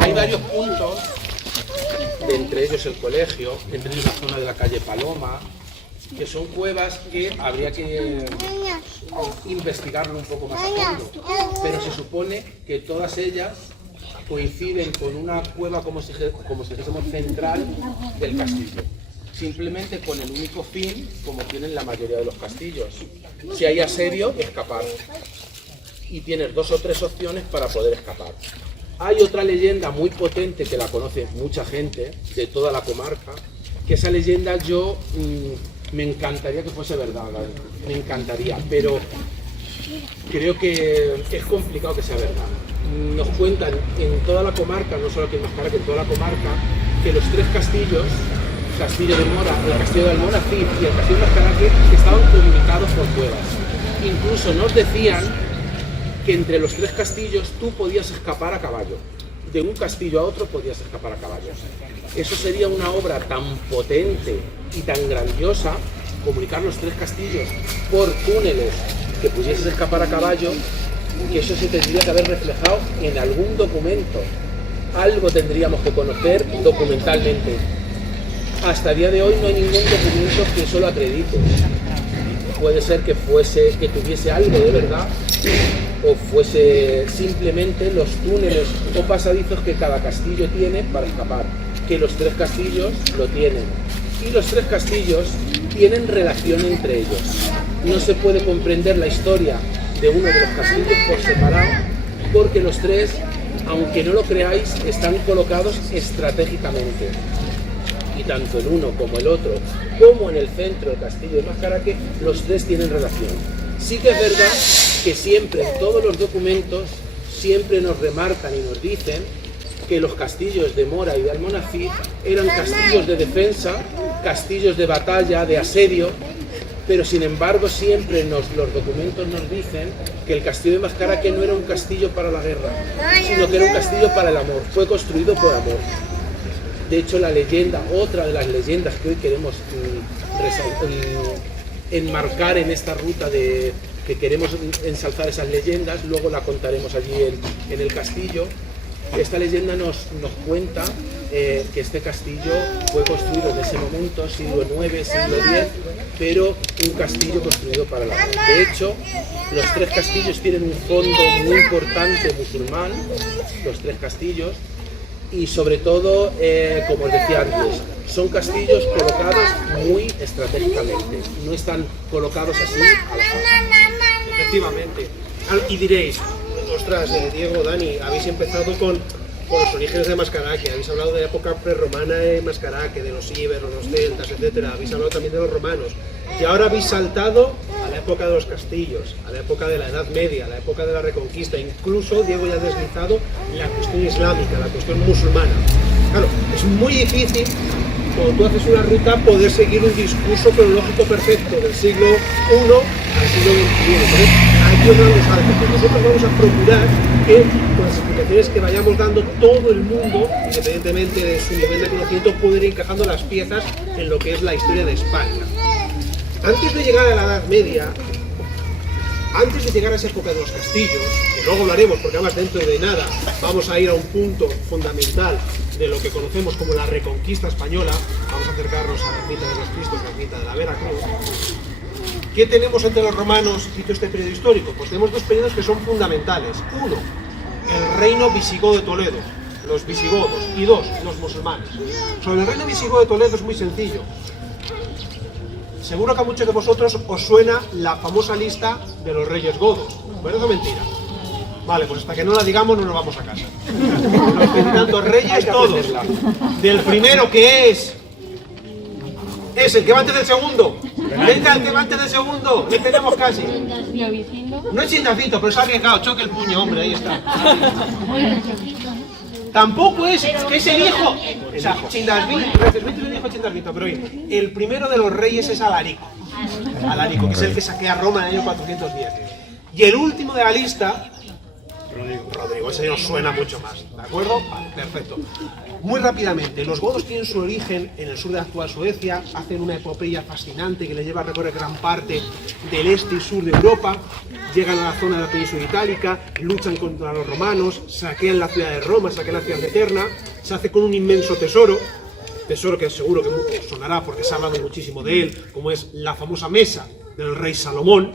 Hay varios puntos, entre ellos el colegio, entre ellos la zona de la calle Paloma, que son cuevas que habría que investigarlo un poco más a fondo, pero se supone que todas ellas coinciden con una cueva como si dijésemos central del castillo, simplemente con el único fin, como tienen la mayoría de los castillos, si hay asedio, escapar, y tienes 2 o 3 opciones para poder escapar. Hay otra leyenda muy potente que la conoce mucha gente de toda la comarca, que esa leyenda yo me encantaría que fuese verdad, me encantaría, pero creo que es complicado que sea verdad. Nos cuentan en toda la comarca, no solo aquí en Mascaraque, en toda la comarca, que los 3 castillos, Castillo de Mora, el Castillo de Almonacid y el Castillo de Mascaraque, estaban comunicados por cuevas. Incluso nos decían que entre los 3 castillos tú podías escapar a caballo. De un castillo a otro podías escapar a caballo. Eso sería una obra tan potente y tan grandiosa, comunicar los 3 castillos por túneles que pudieses escapar a caballo, que eso se tendría que haber reflejado en algún documento. Algo tendríamos que conocer documentalmente. Hasta el día de hoy no hay ningún documento que eso lo acredite. Puede ser que tuviese algo de verdad, o fuese simplemente los túneles o pasadizos que cada castillo tiene para escapar, que los 3 castillos lo tienen. Y los 3 castillos tienen relación entre ellos. No se puede comprender la historia de uno de los castillos por separado, porque los 3, aunque no lo creáis, están colocados estratégicamente. Y tanto el uno como el otro, como en el centro del castillo de Mascaraque, los 3 tienen relación. Sí que es verdad que siempre, en todos los documentos, siempre nos remarcan y nos dicen que los castillos de Mora y de Almonacid eran castillos de defensa, castillos de batalla, de asedio, pero sin embargo siempre los documentos nos dicen que el castillo de Mascaraque no era un castillo para la guerra, sino que era un castillo para el amor, fue construido por amor. De hecho, la leyenda, otra de las leyendas que hoy queremos enmarcar en esta ruta que queremos ensalzar esas leyendas, luego la contaremos allí en el castillo. Esta leyenda nos cuenta que este castillo fue construido en ese momento, siglo IX, siglo X, pero un castillo construido para el amor. De hecho, los 3 castillos tienen un fondo muy importante musulmán, los 3 castillos, y sobre todo, como os decía antes, son castillos colocados muy estratégicamente, no están colocados así al azar. Efectivamente. Y diréis, ostras, Diego, Dani, habéis empezado con los orígenes de Mascaraque, habéis hablado de la época prerromana de Mascaraque, de los íberos, los celtas, etcétera, habéis hablado también de los romanos, y ahora habéis saltado a la época de los castillos, a la época de la Edad Media, a la época de la Reconquista, incluso Diego ya ha deslizado la cuestión islámica, la cuestión musulmana. Claro, es muy difícil, cuando tú haces una ruta, poder seguir un discurso cronológico perfecto del siglo I al siglo XXI. Entonces, aquí os damos algo, pues nosotros vamos a procurar que con las explicaciones que vayamos dando, todo el mundo, independientemente de su nivel de conocimiento, pueda ir encajando las piezas en lo que es la historia de España. Antes de llegar a la Edad Media, antes de llegar a esa época de los castillos, que luego hablaremos porque además dentro de nada vamos a ir a un punto fundamental de lo que conocemos como la Reconquista española, vamos a acercarnos a la ermita de los Cristos, la ermita de la Veracruz. ¿Qué tenemos entre los romanos y todo este periodo histórico? Pues tenemos 2 periodos que son fundamentales. 1, el reino visigodo de Toledo, los visigodos, y 2, los musulmanes. Sobre el reino visigodo de Toledo es muy sencillo. Seguro que a muchos de vosotros os suena la famosa lista de los reyes godos. ¿Verdad o mentira? Vale, pues hasta que no la digamos no nos vamos a casa. Los veintitantos reyes todos. Del primero que es el que va antes del segundo. Venga, el que va antes del segundo. Le tenemos casi. No es Chindacito, pero se ha arriesgado. Choque el puño, hombre, ahí está. Tampoco es que es el hijo. O sea, Chindacito, pero oye, el primero de los reyes es Alarico. Alarico, que es el que saquea Roma en el año 410. Y el último de la lista Rodrigo, ese nos suena mucho más, ¿de acuerdo? Vale, perfecto. Muy rápidamente, los godos tienen su origen en el sur de la actual Suecia, hacen una epopeya fascinante que les lleva a recorrer gran parte del este y sur de Europa, llegan a la zona de la península itálica, luchan contra los romanos, saquean la ciudad de Roma, saquean la ciudad de Eterna, se hace con un inmenso tesoro que seguro que os sonará porque se ha hablado muchísimo de él, como es la famosa mesa del rey Salomón.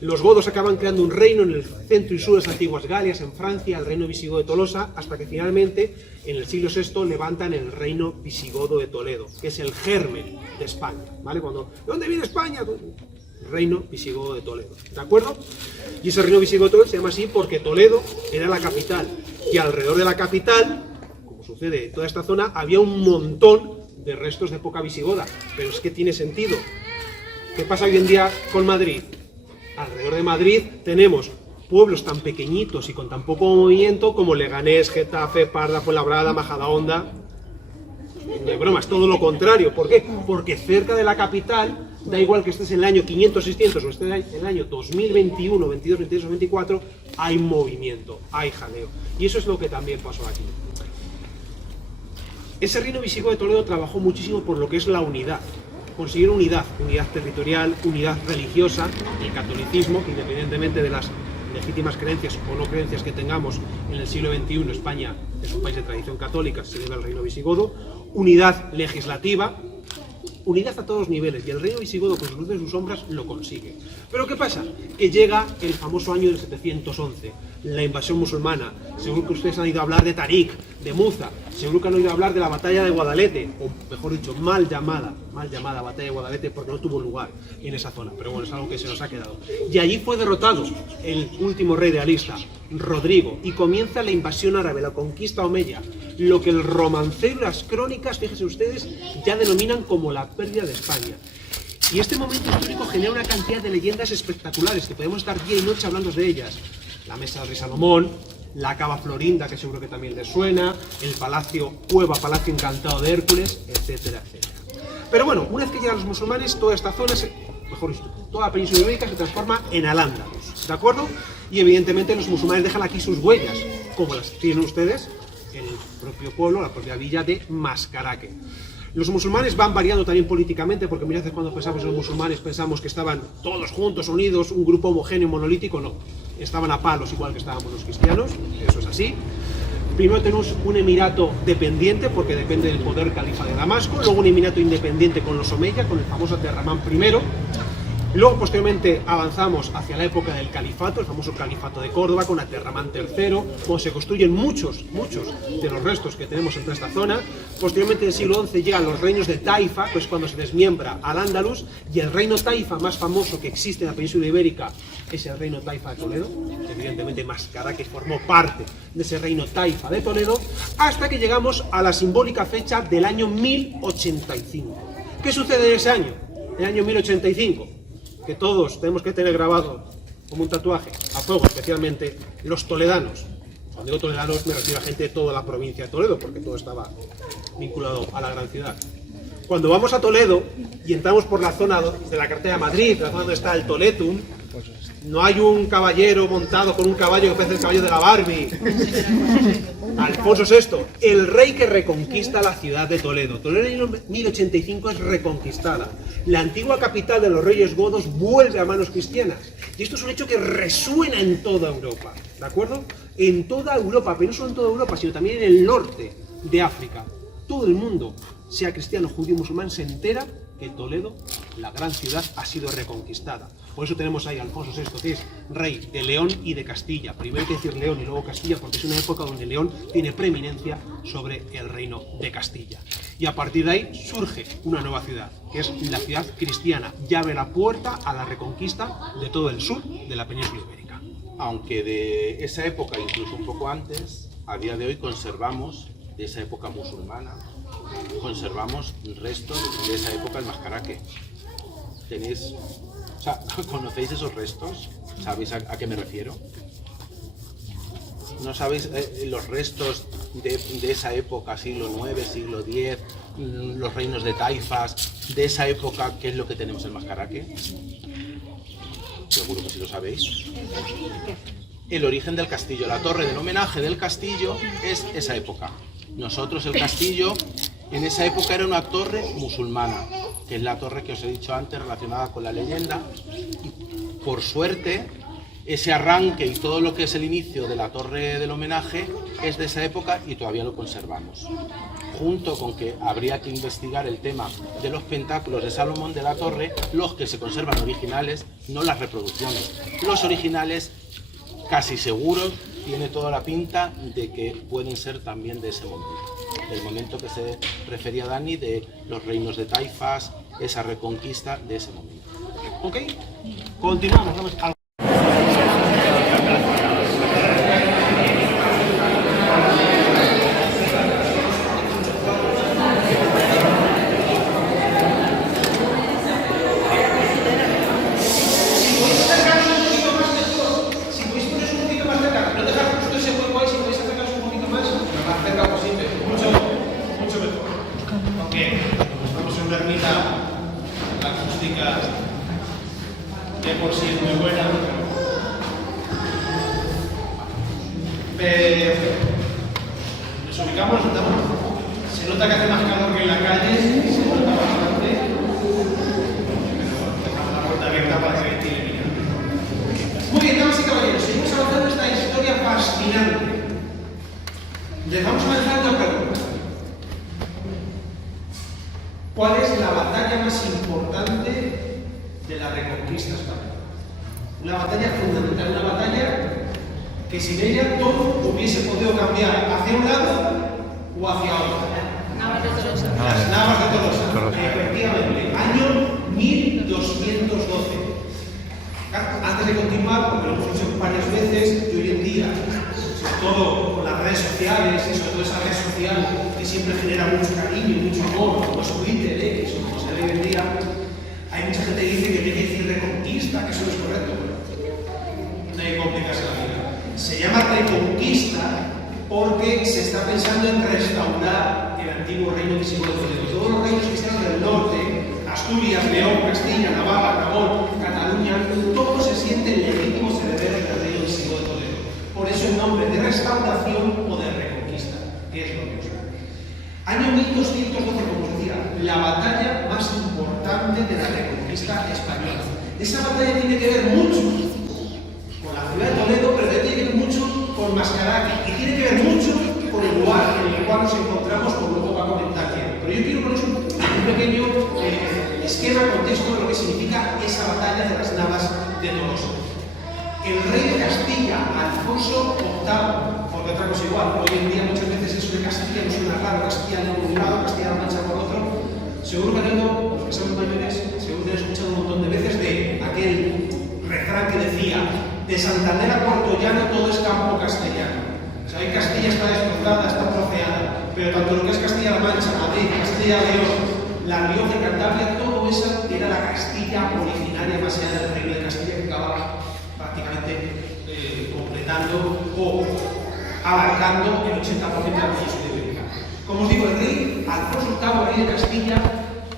Los godos acaban creando un reino en el centro y sur de las antiguas Galias, en Francia, el reino visigodo de Tolosa, hasta que finalmente, en el siglo VI, levantan el reino visigodo de Toledo, que es el germen de España, ¿vale? ¿De dónde viene España? Reino visigodo de Toledo, ¿de acuerdo? Y ese reino visigodo de Toledo se llama así porque Toledo era la capital, y alrededor de la capital, como sucede en toda esta zona, había un montón de restos de época visigoda, pero es que tiene sentido. ¿Qué pasa hoy en día con Madrid? Alrededor de Madrid tenemos pueblos tan pequeñitos y con tan poco movimiento como Leganés, Getafe, Parda, Fuenlabrada, Majadahonda. No hay bromas, todo lo contrario. ¿Por qué? Porque cerca de la capital, da igual que estés en el año 500, 600 o estés en el año 2021, 22, 23 o 24, hay movimiento, hay jaleo. Y eso es lo que también pasó aquí. Ese reino visigodo de Toledo trabajó muchísimo por lo que es la unidad. Consiguieron unidad territorial, unidad religiosa, el catolicismo, que independientemente de las legítimas creencias o no creencias que tengamos en el siglo XXI, España es un país de tradición católica, se debe al reino visigodo, unidad legislativa, unidad a todos los niveles, y el reino visigodo con sus luces y sus sombras lo consigue. Pero ¿qué pasa? Que llega el famoso año del 711, la invasión musulmana. Seguro que ustedes han oído hablar de Tarik, de Muza, seguro que han oído hablar de la batalla de Guadalete, o mejor dicho, mal llamada batalla de Guadalete porque no tuvo lugar en esa zona, pero bueno, es algo que se nos ha quedado. Y allí fue derrotado el último rey realista, Rodrigo, y comienza la invasión árabe, la conquista omeya, lo que el romancero y las crónicas, fíjense ustedes, ya denominan como la pérdida de España. Y este momento histórico genera una cantidad de leyendas espectaculares que podemos estar día y noche hablando de ellas. La mesa del rey Salomón, la cava Florinda, que seguro que también les suena, el palacio Palacio Encantado de Hércules, etcétera, etcétera. Pero bueno, una vez que llegan los musulmanes, toda esta zona, mejor dicho, toda la península ibérica se transforma en Al-Ándalus, ¿de acuerdo? Y evidentemente los musulmanes dejan aquí sus huellas, como las tienen ustedes en el propio pueblo, la propia villa de Mascaraque. Los musulmanes van variando también políticamente, porque muchas veces cuando pensamos en los musulmanes pensamos que estaban todos juntos, unidos, un grupo homogéneo, monolítico. No, estaban a palos igual que estábamos los cristianos, eso es así. Primero tenemos un emirato dependiente, porque depende del poder califa de Damasco, luego un emirato independiente con los Omeya, con el famoso Abderramán I. Luego, posteriormente, avanzamos hacia la época del califato, el famoso califato de Córdoba, con Abderramán III, cuando se construyen muchos de los restos que tenemos en toda esta zona. Posteriormente, en el siglo XI, llegan los reinos de Taifa, que es cuando se desmiembra Al-Ándalus, y el reino Taifa más famoso que existe en la península ibérica es el reino Taifa de Toledo, que evidentemente Mascaraque formó parte de ese reino Taifa de Toledo, hasta que llegamos a la simbólica fecha del año 1085. ¿Qué sucede en ese año? El año 1085. Que todos tenemos que tener grabado como un tatuaje a fuego, especialmente los toledanos. Cuando digo toledanos me refiero a gente de toda la provincia de Toledo, porque todo estaba vinculado a la gran ciudad. Cuando vamos a Toledo y entramos por la zona de la carretera de Madrid, la zona donde está el Toletum, no hay un caballero montado con un caballo que parece el caballo de la Barbie. Alfonso VI, el rey que reconquista la ciudad de Toledo. Toledo en el 1085 es reconquistada. La antigua capital de los reyes godos vuelve a manos cristianas. Y esto es un hecho que resuena en toda Europa, ¿de acuerdo? En toda Europa, pero no solo en toda Europa, sino también en el norte de África. Todo el mundo, sea cristiano, judío, musulmán, se entera que Toledo, la gran ciudad, ha sido reconquistada. Por eso tenemos ahí a Alfonso VI, que es rey de León y de Castilla. Primero hay que decir León y luego Castilla, porque es una época donde León tiene preeminencia sobre el reino de Castilla. Y a partir de ahí surge una nueva ciudad, que es la ciudad cristiana. Y abre la puerta a la reconquista de todo el sur de la península ibérica. Aunque de esa época, incluso un poco antes, a día de hoy conservamos, de esa época musulmana, conservamos restos de esa época en Mascaraque. Tenéis, o sea, ¿conocéis esos restos? ¿Sabéis a qué me refiero? ¿No sabéis los restos de esa época, siglo IX, siglo X, los reinos de taifas, de esa época, qué es lo que tenemos en Mascaraque? Seguro que sí lo sabéis. el origen del castillo. La torre del homenaje del castillo es esa época. Nosotros, el castillo, en esa época era una torre musulmana, que es la torre que os he dicho antes relacionada con la leyenda. Y por suerte, ese arranque y todo lo que es el inicio de la torre del homenaje es de esa época y todavía lo conservamos. Junto con que habría que investigar el tema de los pentáculos de Salomón de la Torre, los que se conservan originales, no las reproducciones. Los originales, casi seguros, tiene toda la pinta de que pueden ser también de ese momento. Del momento que se refería Dani, de los reinos de Taifas, esa reconquista de ese momento. ¿Ok? Continuamos. Vamos a... de por sí es muy buena. Nos ubicamos, se nota que hace más calor que en la calle, se nota bastante, pero dejamos la puerta abierta para que ventile bien. Muy bien, damas y caballeros, seguimos avanzando esta historia fascinante. Les vamos a lanzar una pregunta. ¿Cuál es la batalla más importante de la reconquista española? Una batalla fundamental, una batalla que sin ella todo hubiese podido cambiar hacia un lado o hacia otro. Las Navas de Tolosa. Efectivamente, año 1212. Antes de continuar, porque lo hemos dicho varias veces, y hoy en día, sobre todo con las redes sociales, y sobre todo esa red social que siempre genera mucho cariño y mucho amor, como es Twitter, que es como se ve hoy en día, hay mucha gente que dice que tiene que decir reconquista, que eso no es correcto. No hay que complicarse la vida. Se llama reconquista porque se está pensando en restaurar el antiguo reino visigodo de Toledo. Todos los reinos cristianos del norte, Asturias, León, Castilla, Navarra, Aragón, Cataluña, todos se sienten legítimos herederos del reino visigodo de Toledo. Por eso el nombre de restauración o de reconquista, que es lo mismo. Año 1212, como os decía, la batalla más importante de la reconquista española. Esa batalla tiene que ver mucho con la ciudad de Toledo, pero tiene que ver mucho con Mascaraque y tiene que ver mucho con el lugar en el cual nos encontramos, como luego va a comentar Diego. Pero yo quiero poner un pequeño esquema, contexto de lo que significa esa batalla de las Navas de Tolosa. El rey de Castilla, Alfonso VIII, porque otra cosa igual, hoy en día muchas veces eso de Castilla no suena raro, Castilla por un lado, Castilla la Mancha por otro. Seguro que han oído, los que son mayores, seguro que han escuchado un montón de veces de aquel refrán que decía: de Santander a Puerto Llano todo es campo castellano. O sea, hoy Castilla está destrozada, está troceada, pero tanto lo que es Castilla-La Mancha, Madrid, Castilla-León, La Rioja y Cantabria, todo eso era la Castilla originaria más allá del reino de Castilla, que acaba prácticamente completando o abarcando el 80% de la península ibérica. Como os digo, el rey Alfonso VIII, rey de Castilla,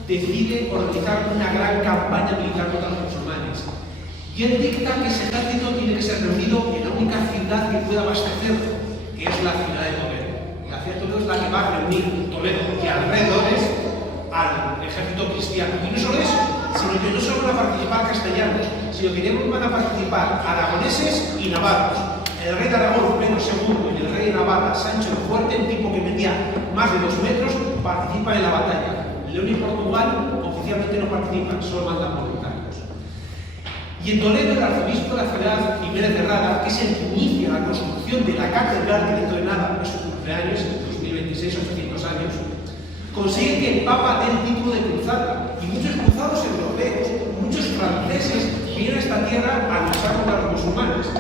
decide organizar una gran campaña militar contra los musulmanes. Y él dicta que ese ejército tiene que ser reunido en la única ciudad que pueda abastecerlo, que es la ciudad de Toledo. La ciudad de Toledo es la que va a reunir Toledo y alrededores al ejército cristiano. Y no solo eso, sino que no solo van a participar castellanos, sino que van a participar aragoneses y navarros. El rey de Aragón, Pedro II, y el rey de Navarra, Sancho el Fuerte, un tipo que medía más de 2 metros, participan en la batalla. León y Portugal oficialmente no participan, solo mandan voluntarios. Y en Toledo, el arzobispo de la ciudad, Jiménez de Rada, que es el que inicia la construcción de la catedral que dentro de nada es su cumpleaños, en 2026, 800 años, consigue que el Papa dé el título de cruzada. Y muchos cruzados europeos, muchos franceses, vienen a esta tierra a luchar contra los musulmanes.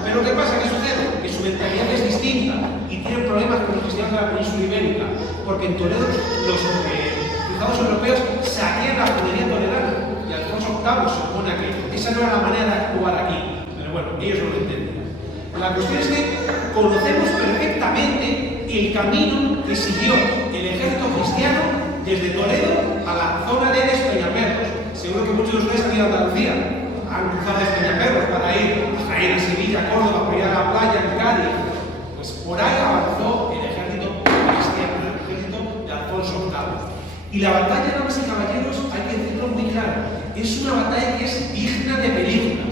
Pero ¿qué pasa? ¿Qué sucede? Que su mentalidad es distinta y tienen problemas con los cristianos de la península ibérica, porque en Toledo los cruzados europeos saquean la judería toledana y Alfonso VIII se opone a aquello. Esa no era la manera de actuar aquí, pero bueno, ellos no lo entendían. La cuestión es que conocemos perfectamente el camino que siguió el ejército cristiano desde Toledo a la zona de Peñaperros. Seguro que muchos de ustedes han ido a Andalucía, han cruzado Peñaperros para ir a Jaén, a Sevilla, a Córdoba, a apoyar Y la batalla, damas y caballeros, hay que decirlo muy claro, es una batalla que es digna de película.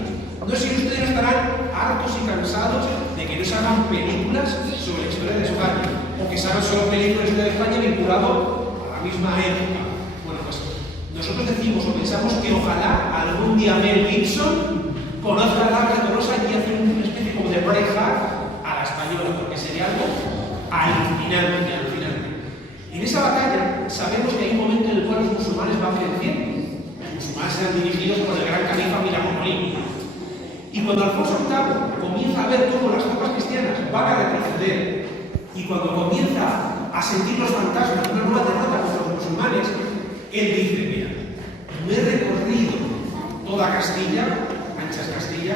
No sé si ustedes estarán hartos y cansados de que no se hagan películas sobre la historia de España, o que se hagan solo películas de España vinculado a la misma época. Bueno, pues nosotros decimos o pensamos que ojalá algún día Mel Gibson conozca la Guerra Tolosa y hace una especie como de Braveheart a la española, porque sería algo alucinante, alucinante. En esa batalla sabemos que hay un momento en el cual los musulmanes van venciendo. Los musulmanes eran dirigidos por el gran califa Miramón. Y cuando Alfonso VIII comienza a ver cómo las tropas cristianas van a retroceder, y cuando comienza a sentir los fantasmas de una nueva derrota contra los musulmanes, él dice, mira, me he recorrido toda Castilla, anchas Castilla,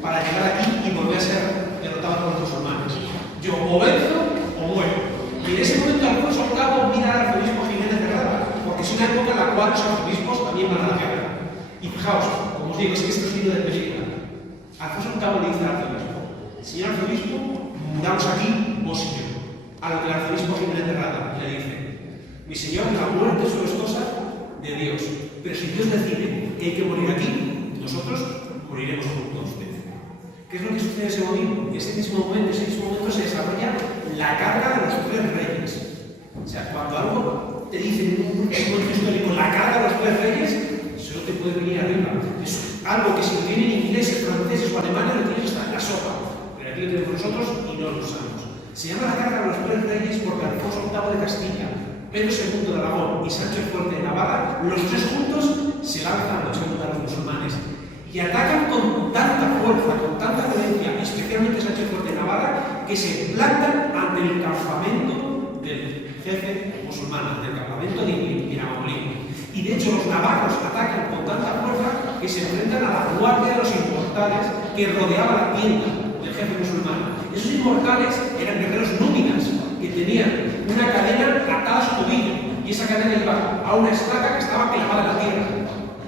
para llegar aquí y volver a ser derrotado por los musulmanes. Yo o venzo o muero. Y en ese momento Alfonso VIII mira al arzobispo Jiménez de Rada, porque es una época en la cual los arzobispos también van a la guerra. Y fijaos, como os digo, es que esto es libro de película. Alfonso VIII le dice al arzobispo, señor arzobispo, muramos aquí, vos y yo. A lo que el arzobispo Jiménez de Rada le dice, mi señor, la muerte solo es cosa de Dios, pero si Dios decide que hay que morir aquí, nosotros moriremos junto a usted. ¿Qué es lo que sucede en ese momento? En ese mismo momento se desarrolla la carga de los tres reyes. O sea, cuando algo te dice en un momento histórico, la carga de los tres reyes, solo te puede venir arriba. Es algo que si lo tienen ingleses, franceses o alemanes, lo tienes hasta en la sopa. Pero aquí lo tenemos nosotros y no lo usamos. Se llama la carga de los tres reyes porque Alfonso VIII de Castilla, Pedro II de Aragón y Sancho el Fuerte de Navarra, los tres juntos se lanzan a luchar contra los musulmanes. Y atacan con tanta fuerza, con tanta violencia, especialmente Sancho el Fuerte de Navarra, que se plantan ante el campamento del jefe musulmán, del campamento de Miramón. Y de hecho los navarros atacan con tanta fuerza que se enfrentan a la guardia de los inmortales que rodeaba la tienda del jefe musulmán. Esos inmortales eran guerreros númidas que tenían una cadena atada a su tobillo y esa cadena iba a una estaca que estaba clavada en la tierra,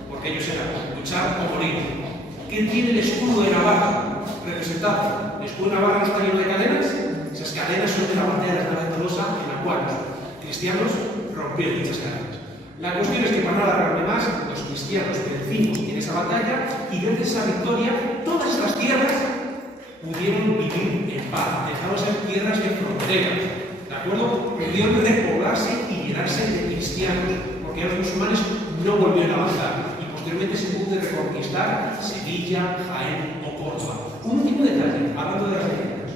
porque ellos eran luchar o morir. ¿Qué tiene el escudo de Navarra representado? El escudo de Navarra no está lleno de cadenas. Esas cadenas son de la batalla de la Guerra de Tolosa, en la cual los cristianos rompieron dichas cadenas. La cuestión es que, para no alargarme más, los cristianos vencimos en esa batalla y gracias a esa victoria todas estas tierras pudieron vivir en paz, dejaron ser tierras de frontera, ¿de acuerdo? Pudieron repoblarse y llenarse de cristianos, porque los musulmanes no volvieron a avanzar. Posteriormente se pudo reconquistar Sevilla, Jaén o Córdoba. Un último detalle, hablando de las leyendas.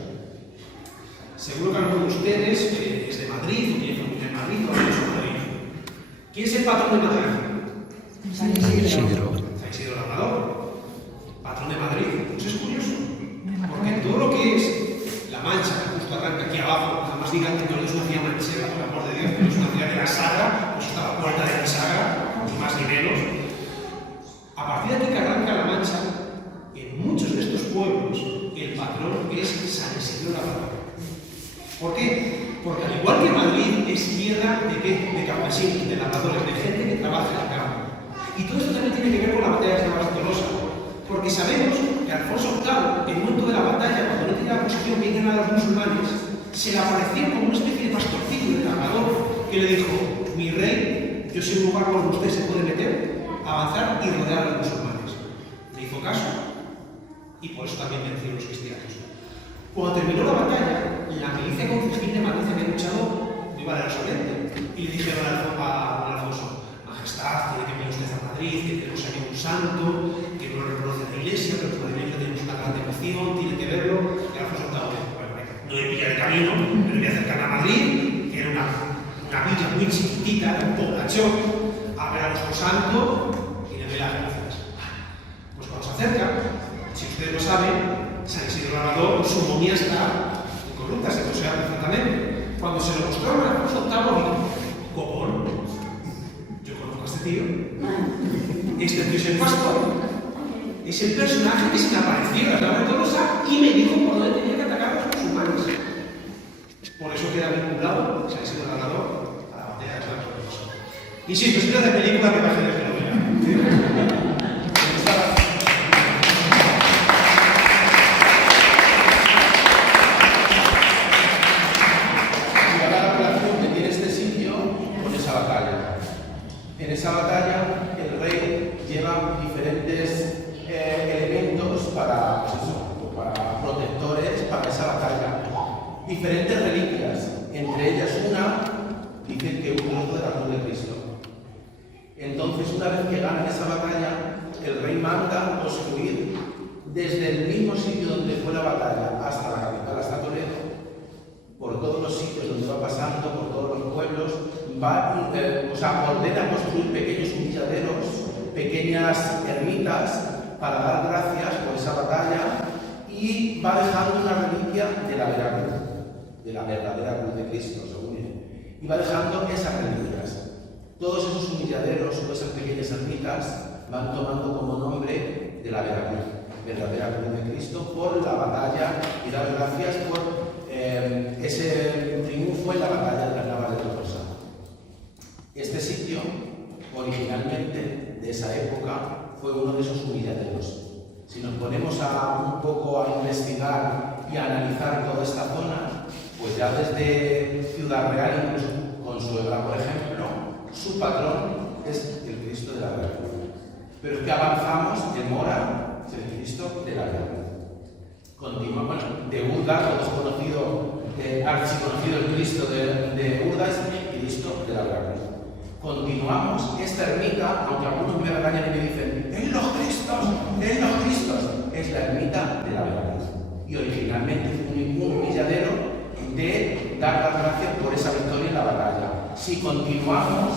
Seguro que alguno de ustedes es de Madrid, o tiene familia en Madrid, o es de Madrid. ¿Quién es el patrón de Madrid? San Isidro. San Isidro Labrador, patrón de Madrid. Pues es curioso, porque todo lo que es la Mancha, justo arranca aquí abajo, jamás digan que no es una ciudad manchega, por amor de Dios, pero es una ciudad de la Sagra, pues está la puerta de la Sagra, ni más ni menos. A partir de aquí que arranca la Mancha, en muchos de estos pueblos el patrón es San Isidro Labrador. ¿Por qué? Porque al igual que Madrid es tierra de ¿qué? De campesinos, de labradores, de gente que trabaja en el campo. Y todo esto también tiene que ver con la batalla de la Guerra de Tolosa, porque sabemos que Alfonso VIII, en el momento de la batalla, cuando no tenía la posición bien ganada a los musulmanes, se le apareció como una especie de pastorcillo de labrador que le dijo: mi rey, yo soy un lugar donde usted se puede meter, avanzar y rodear a los musulmanes. Le hizo caso y por eso también vencieron los cristianos. Cuando terminó la batalla, la milicia concejil de Madrid había luchado muy valerosamente y le dijeron a Alfonso: Majestad, tiene que venir usted a Madrid, que tenemos aquí un santo, que no lo reconoce la iglesia, pero que Madrid tenemos una gran devoción, tiene que verlo. Y Alfonso VIII dijo: bueno, no me pilla de camino, pero me voy a acercar a Madrid, que era una villa muy chiquitita, un poblachón, a ver a nuestro santo y le doy las gracias. Pues cuando se acerca, si ustedes lo saben, San Isidro Labrador, su momia está incorrupta, se posea perfectamente. Cuando se lo mostraron a Alfonso VIII, dijo: ¿cómo? Yo conozco a este tío. Este tío es el pastor. Es el personaje que se me apareció en la Guerra de Tolosa y me dijo por dónde tenía que atacar a los musulmanes. Por eso queda vinculado San Isidro Labrador a la batalla de la Guerra de Tolosa. Insisto, es una de película que parece de fenomenal. Y ahora la relación que tiene este sitio con esa batalla. diferentes reliquias, entre ellas una, dicen que un trozo de la cruz de Cristo. Entonces, una vez que ganan esa batalla, el rey manda construir desde el mismo sitio donde fue la batalla hasta la capital, hasta Toledo, por todos los sitios donde va pasando, por todos los pueblos, ordena construir pequeños humilladeros, pequeñas ermitas para dar gracias por esa batalla, y va dejando una reliquia de la verdadera cruz de Cristo, según él. Y va dejando esas reliquias. Todos esos humilladeros, todas esas pequeñas ermitas, van tomando como nombre de la verdadera cruz de Cristo, por la batalla, y dar gracias por ese triunfo en la batalla de las Navas de Tolosa. Este sitio, originalmente de esa época, fue uno de esos humilladeros. Si nos ponemos un poco a investigar y a analizar toda esta zona, pues ya desde Ciudad Real, incluso Consuegra, por ejemplo, su patrón es el Cristo de la Veracruz. Pero es que avanzamos en Mora, es el Cristo de la Veracruz. Continúa, bueno, de Urda, todo es conocido, archiconocido el Cristo de Urda, es el Cristo de la Veracruz. Continuamos, esta ermita, aunque algunos me regañan y me dicen, ¡en los Cristos! Es la ermita de la Veracruz. Y originalmente fue un humilladero de dar las gracias por esa victoria en la batalla. Si continuamos,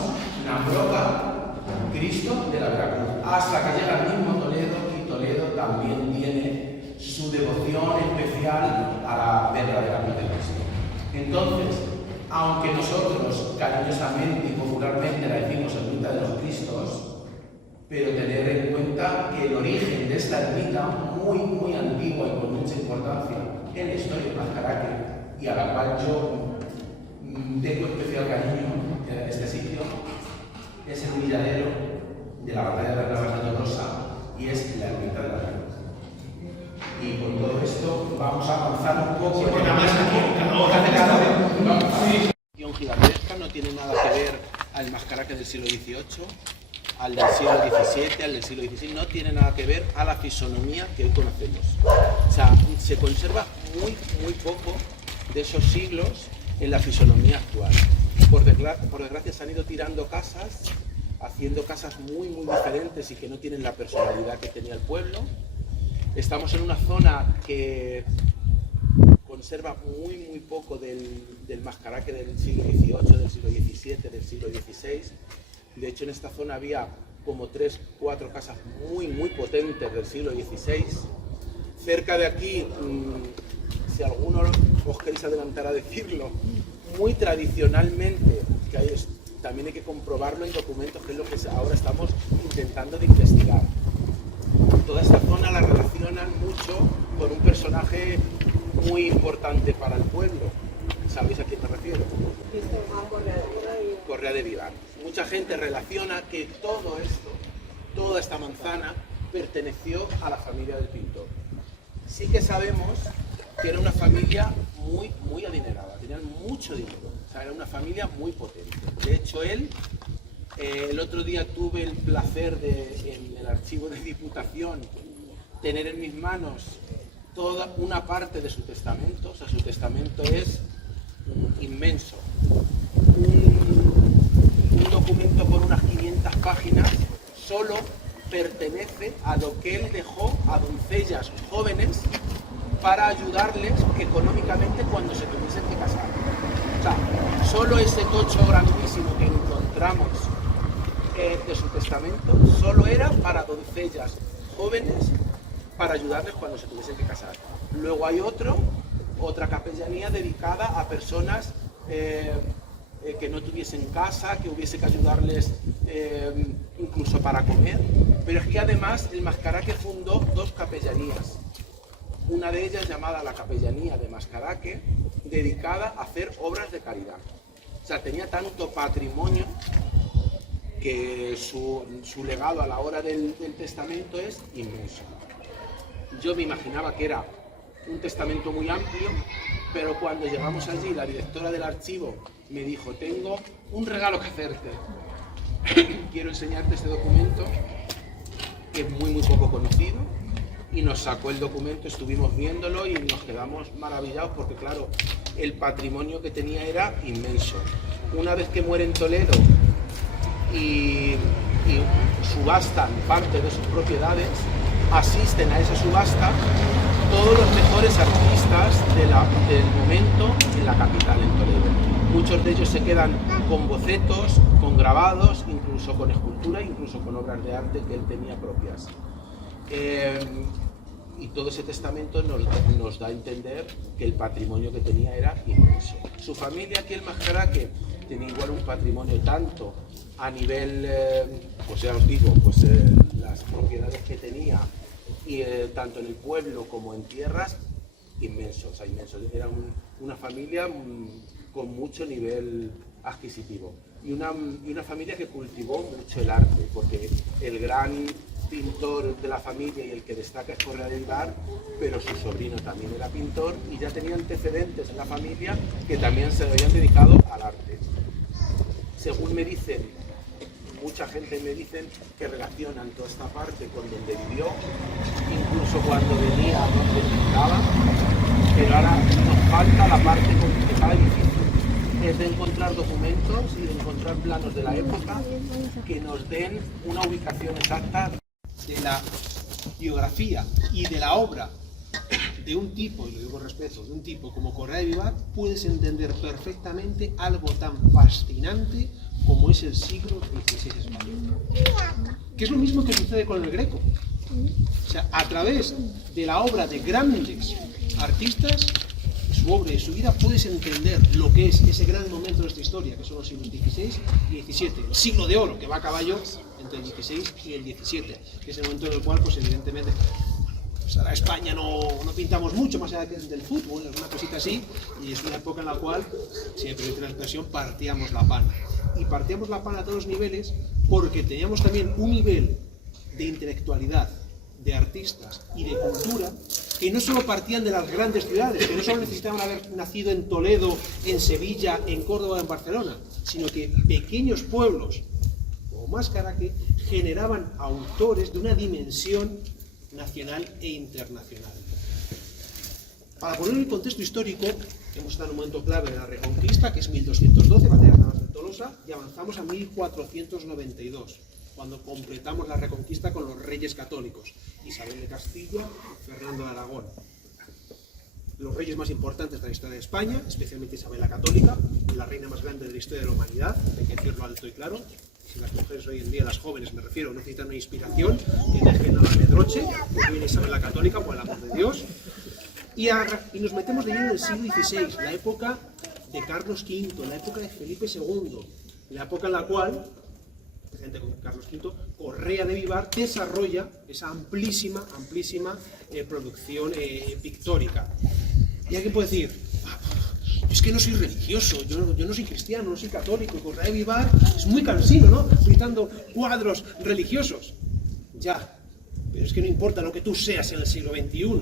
Nambroca, Cristo de la Veracruz, hasta que llega al mismo Toledo, y Toledo también tiene su devoción especial a la verdadera cruz de Cristo. Entonces, aunque nosotros cariñosamente y popularmente la decimos ermita de los Cristos, pero tener en cuenta que el origen de esta ermita, muy antigua y con mucha importancia en la historia de Mascaraque, y a la cual yo tengo especial cariño en este sitio, es el humilladero de la batalla de las Navas de Tolosa, y es la ermita de la Veracruz. Y con todo esto vamos a avanzar un poco. La gigantesca no tiene nada que ver al Mascaraque del siglo XVIII, al del siglo XVII, al del siglo XVI, no tiene nada que ver a la fisonomía que hoy conocemos. O sea, se conserva muy poco de esos siglos en la fisonomía actual. Por desgracia se han ido tirando casas, haciendo casas muy diferentes y que no tienen la personalidad que tenía el pueblo. Estamos en una zona que conserva muy poco del Mascaraque del siglo XVIII, del siglo XVII, del siglo XVI. De hecho, en esta zona había como 3 o 4 casas muy potentes del siglo XVI. Cerca de aquí, si alguno os queréis adelantar a decirlo, muy tradicionalmente, que también hay que comprobarlo en documentos, que es lo que ahora estamos intentando de investigar. Toda esta zona la relacionan mucho con un personaje muy importante para el pueblo. ¿Sabéis a quién me refiero? Correa de Vivar. Mucha gente relaciona que todo esto, toda esta manzana, perteneció a la familia del pintor. Sí que sabemos que era una familia muy adinerada, tenían mucho dinero, o sea, era una familia muy potente. De hecho, él, el otro día tuve el placer de, en el archivo de Diputación, tener en mis manos toda una parte de su testamento. O sea, su testamento es inmenso. Un documento por unas 500 páginas solo pertenece a lo que él dejó a doncellas jóvenes para ayudarles económicamente cuando se tuviesen que casar. O sea, solo ese tocho grandísimo que encontramos de su testamento solo era para doncellas jóvenes para ayudarles cuando se tuviesen que casar. Luego hay otra capellanía dedicada a personas que no tuviesen casa, que hubiese que ayudarles incluso para comer. Pero es que además el Mascaraque fundó 2 capellanías. Una de ellas llamada la Capellanía de Mascaraque, dedicada a hacer obras de caridad. O sea, tenía tanto patrimonio que su legado a la hora del testamento es inmenso. Yo me imaginaba que era un testamento muy amplio, pero cuando llegamos allí, la directora del archivo me dijo: tengo un regalo que hacerte. Quiero enseñarte este documento, que es muy poco conocido, y nos sacó el documento, estuvimos viéndolo y nos quedamos maravillados porque claro, el patrimonio que tenía era inmenso. Una vez que muere en Toledo y subastan parte de sus propiedades, asisten a esa subasta todos los mejores artistas del momento en la capital, en Toledo. Muchos de ellos se quedan con bocetos, con grabados, incluso con escultura, incluso con obras de arte que él tenía propias. Y todo ese testamento nos da a entender que el patrimonio que tenía era inmenso. Su familia aquí en Mascaraque tenía igual un patrimonio tanto a nivel, pues ya os digo, pues las propiedades que tenía, y tanto en el pueblo como en tierras, inmensos, inmensos. Era una familia con mucho nivel adquisitivo y una familia que cultivó mucho el arte, porque el gran pintor de la familia y el que destaca es Correa de Vivar, pero su sobrino también era pintor y ya tenía antecedentes en la familia que también se habían dedicado al arte. Según me dicen, mucha gente me dicen que relacionan toda esta parte con donde vivió, incluso cuando venía donde pintaba, pero ahora nos falta la parte complicada y difícil, es de encontrar documentos y de encontrar planos de la época que nos den una ubicación exacta de la biografía y de la obra de un tipo, y lo digo con respeto, de un tipo como Correa de Vivar. Puedes entender perfectamente algo tan fascinante como es el siglo XVI español. Que es lo mismo que sucede con el Greco. O sea, a través de la obra de grandes artistas, su obra y su vida, puedes entender lo que es ese gran momento de nuestra historia, que son los siglos XVI y XVII, el siglo de oro, que va a caballo entre el XVI y el XVII, que es el momento en el cual, pues evidentemente, pues ahora España no pintamos mucho, más allá del fútbol, alguna cosita así, y es una época en la cual, si me permite la expresión, partíamos la pana. Y partíamos la pana a todos los niveles, porque teníamos también un nivel de intelectualidad, de artistas y de cultura, que no solo partían de las grandes ciudades, que no solo necesitaban haber nacido en Toledo, en Sevilla, en Córdoba, en Barcelona, sino que pequeños pueblos, como Mascaraque, generaban autores de una dimensión nacional e internacional. Para poner el contexto histórico, hemos estado en un momento clave de la Reconquista, que es 1212, batallas navales de Tolosa, y avanzamos a 1492. Cuando completamos la Reconquista con los reyes católicos, Isabel de Castilla y Fernando de Aragón. Los reyes más importantes de la historia de España, especialmente Isabel la Católica, la reina más grande de la historia de la humanidad, hay que decirlo alto y claro. Si las mujeres hoy en día, las jóvenes me refiero, necesitan una inspiración, que dejen a la Medroche, que viene Isabel la Católica, por el amor de Dios. Y nos metemos de lleno en el siglo XVI, la época de Carlos V, la época de Felipe II, la época en la cual, presente con Carlos V, Correa de Vivar desarrolla esa amplísima producción pictórica. Y alguien puede decir, es que no soy religioso, yo no soy cristiano, no soy católico, y Correa de Vivar es muy cansino, ¿no?, pintando cuadros religiosos. Ya, pero es que no importa lo que tú seas en el siglo XXI.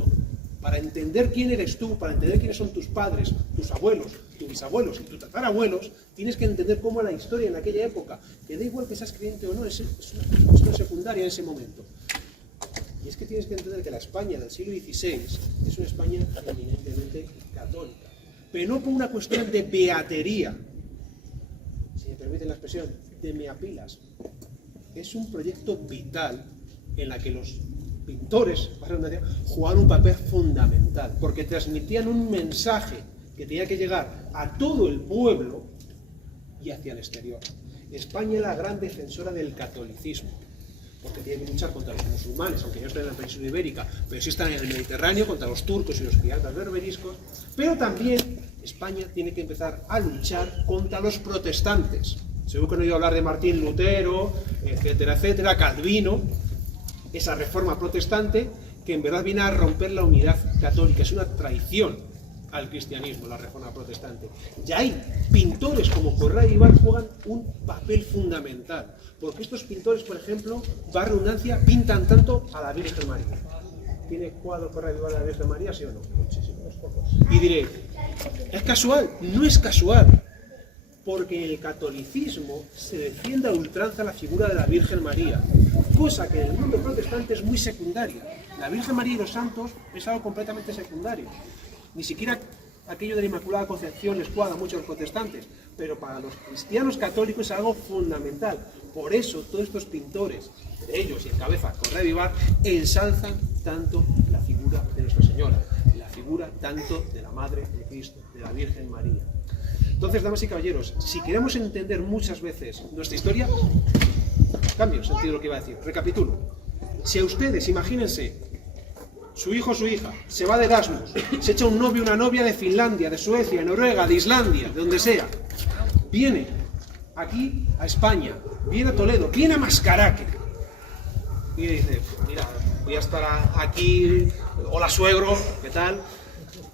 Para entender quién eres tú, para entender quiénes son tus padres, tus abuelos, tus bisabuelos y tus tatarabuelos, tienes que entender cómo era la historia en aquella época. Que da igual que seas creyente o no, es una cuestión secundaria en ese momento. Y es que tienes que entender que la España del siglo XVI es una España eminentemente católica. Pero no por una cuestión de beatería, si me permiten la expresión, de meapilas. Es un proyecto vital en la que los pintores jugaban un papel fundamental, porque transmitían un mensaje que tenía que llegar a todo el pueblo y hacia el exterior. España es la gran defensora del catolicismo, porque tiene que luchar contra los musulmanes, aunque no están en la península ibérica, pero sí están en el Mediterráneo, contra los turcos y los piratas berberiscos. Pero también España tiene que empezar a luchar contra los protestantes. Seguro que han oído hablar de Martín Lutero, etcétera, etcétera, Calvino. Esa reforma protestante que en verdad viene a romper la unidad católica, es una traición al cristianismo, la reforma protestante. Y hay pintores como Correa de Vivar juegan un papel fundamental, porque estos pintores, por ejemplo, va redundancia, pintan tanto a la Virgen María. ¿Tiene cuadro Correa de Vivar de la Virgen María, sí o no? Muchísimos pocos. Y diré, ¿es casual? No es casual, porque en el catolicismo se defiende a ultranza la figura de la Virgen María, cosa que en el mundo protestante es muy secundaria. La Virgen María y los santos es algo completamente secundario. Ni siquiera aquello de la Inmaculada Concepción les cuadra mucho a los protestantes, pero para los cristianos católicos es algo fundamental. Por eso todos estos pintores, de ellos y en cabeza Correa de Vivar, ensalzan tanto la figura de Nuestra Señora, la figura tanto de la Madre de Cristo, de la Virgen María. Entonces, damas y caballeros, si queremos entender muchas veces nuestra historia, cambio el sentido de lo que iba a decir, recapitulo. Si a ustedes, imagínense, su hijo o su hija se va de Erasmus, se echa un novio o una novia de Finlandia, de Suecia, de Noruega, de Islandia, de donde sea, viene aquí a España, viene a Toledo, viene a Mascaraque, y dice, mira, voy a estar aquí, hola suegro, ¿qué tal?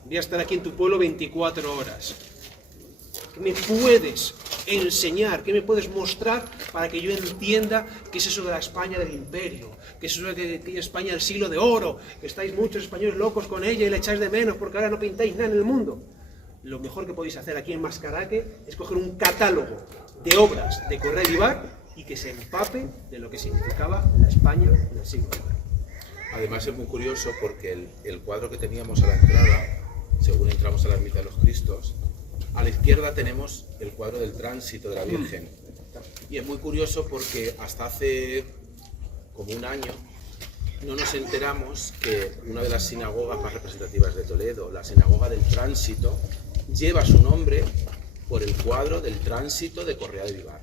Voy a estar aquí en tu pueblo 24 horas. ¿Qué me puedes enseñar? ¿Qué me puedes mostrar para que yo entienda qué es eso de la España del imperio? ¿Qué es eso de que España del siglo de oro? Que estáis muchos españoles locos con ella y la echáis de menos porque ahora no pintáis nada en el mundo. Lo mejor que podéis hacer aquí en Mascaraque es coger un catálogo de obras de Correa de Vivar y que se empape de lo que significaba la España del siglo de oro. Además es muy curioso porque el cuadro que teníamos a la entrada, según entramos a la ermita de los Cristos, a la izquierda tenemos el cuadro del tránsito de la Virgen. Y es muy curioso porque hasta hace como un año no nos enteramos que una de las sinagogas más representativas de Toledo, la sinagoga del tránsito, lleva su nombre por el cuadro del tránsito de Correa de Vivar.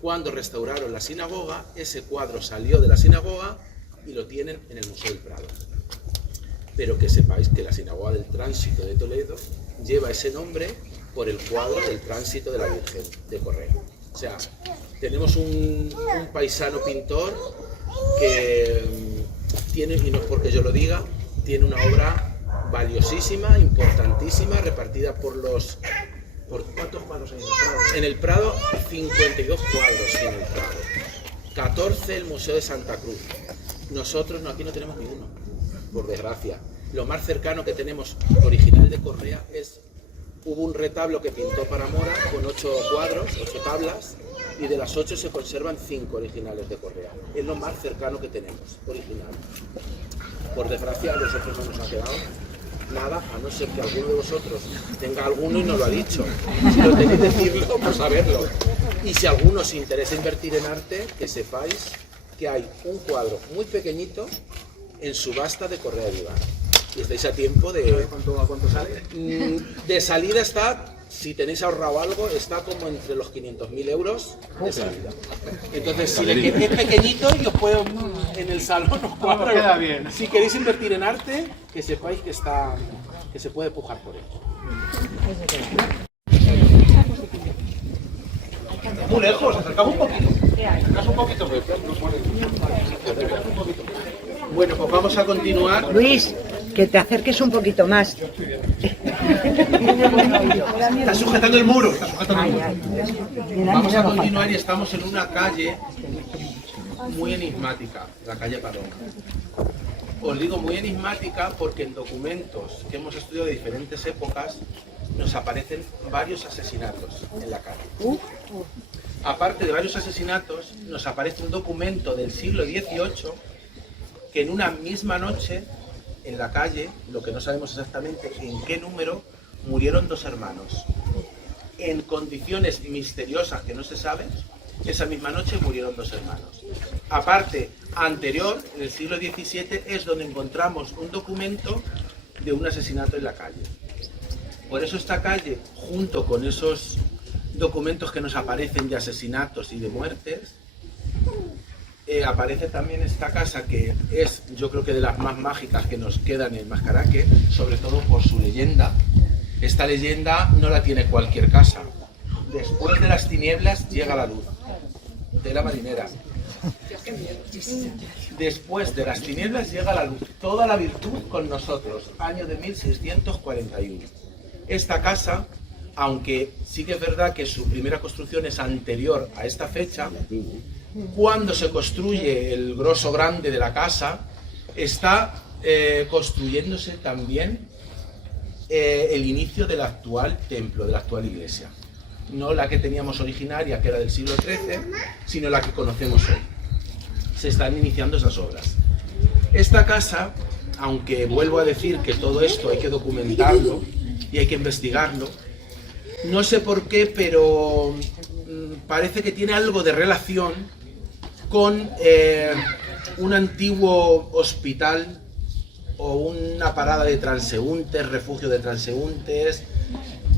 Cuando restauraron la sinagoga, ese cuadro salió de la sinagoga y lo tienen en el Museo del Prado. Pero que sepáis que la sinagoga del tránsito de Toledo lleva ese nombre por el cuadro del tránsito de la Virgen de Correa. O sea, tenemos un paisano pintor que tiene, y no es porque yo lo diga, tiene una obra valiosísima, importantísima, repartida por los... ¿Cuántos cuadros hay en el Prado? 52 cuadros en el Prado, 14 el Museo de Santa Cruz. Nosotros aquí no tenemos ni uno, por desgracia. Lo más cercano que tenemos original de Correa es, hubo un retablo que pintó para Mora con 8 cuadros, 8 tablas, y de las 8 se conservan 5 originales de Correa. Es lo más cercano que tenemos, original. Por desgracia, a nosotros no nos ha quedado nada, a no ser que alguno de vosotros tenga alguno y nos lo ha dicho. Si lo tenéis, decirlo, pues saberlo. Y si alguno os interesa invertir en arte, que sepáis que hay un cuadro muy pequeñito en subasta de Correa de Vivar. Y estáis a tiempo de... ¿A cuánto sale? De salida está, si tenéis ahorrado algo, está como entre los 500.000 euros de salida. Entonces, si es pequeñito y os puedo en el salón, os cuadra. Queda bien. Si queréis invertir en arte, que sepáis que que se puede pujar por él. Muy lejos, acercamos un poquito. Acercas un poquito, pero Bueno, pues vamos a continuar. Luis, que te acerques un poquito más. Está sujetando el muro. Está sujetando el muro. Vamos a continuar y estamos en una calle muy enigmática, la calle Paloma. Os digo muy enigmática porque en documentos que hemos estudiado de diferentes épocas nos aparecen varios asesinatos en la calle. Aparte de varios asesinatos, nos aparece un documento del siglo XVIII que en una misma noche, en la calle, lo que no sabemos exactamente en qué número, murieron 2 hermanos. En condiciones misteriosas que no se saben, esa misma noche murieron 2 hermanos. Aparte, anterior, en el siglo XVII, es donde encontramos un documento de un asesinato en la calle. Por eso esta calle, junto con esos documentos que nos aparecen de asesinatos y de muertes, aparece también esta casa que es, yo creo que de las más mágicas que nos quedan en Mascaraque, sobre todo por su leyenda. Esta leyenda no la tiene cualquier casa. Después de las tinieblas llega la luz. Tela marinera. Después de las tinieblas llega la luz. Toda la virtud con nosotros. Año de 1641. Esta casa, aunque sí que es verdad que su primera construcción es anterior a esta fecha, cuando se construye el grosso grande de la casa, está construyéndose también el inicio del actual templo, de la actual iglesia. No la que teníamos originaria, que era del siglo XIII, sino la que conocemos hoy. Se están iniciando esas obras. Esta casa, aunque vuelvo a decir que todo esto hay que documentarlo y hay que investigarlo, no sé por qué, pero parece que tiene algo de relación con un antiguo hospital o una parada de transeúntes, refugio de transeúntes,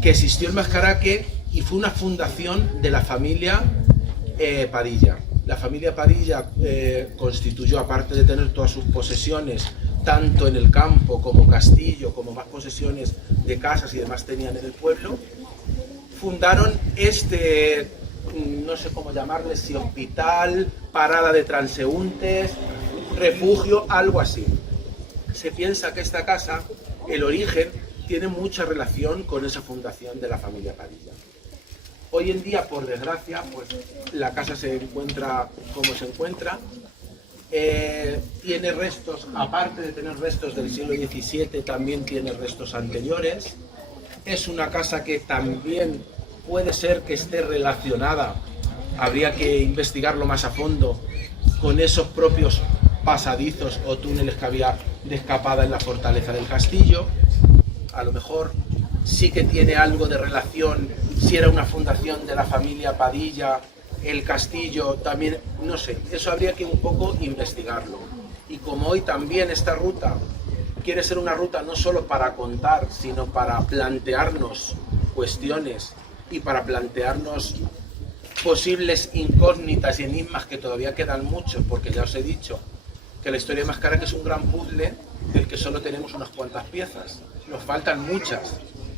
que existió en Mascaraque y fue una fundación de la familia Padilla. La familia Padilla constituyó, aparte de tener todas sus posesiones, tanto en el campo como castillo, como más posesiones de casas y demás tenían en el pueblo, fundaron este, no sé cómo llamarle, si hospital, parada de transeúntes, refugio, algo así. Se piensa que esta casa, el origen, tiene mucha relación con esa fundación de la familia Padilla. Hoy en día, por desgracia, pues la casa se encuentra como se encuentra. Tiene restos, aparte de tener restos del siglo XVII, también tiene restos anteriores. Es una casa que también puede ser que esté relacionada, habría que investigarlo más a fondo, con esos propios pasadizos o túneles que había de escapada en la fortaleza del castillo. A lo mejor sí que tiene algo de relación, si era una fundación de la familia Padilla, el castillo también, no sé, eso habría que un poco investigarlo. Y como hoy también esta ruta quiere ser una ruta no solo para contar, sino para plantearnos cuestiones y para plantearnos posibles incógnitas y enigmas que todavía quedan muchos, porque ya os he dicho que la historia de Mascaraque es un gran puzzle del que solo tenemos unas cuantas piezas, nos faltan muchas,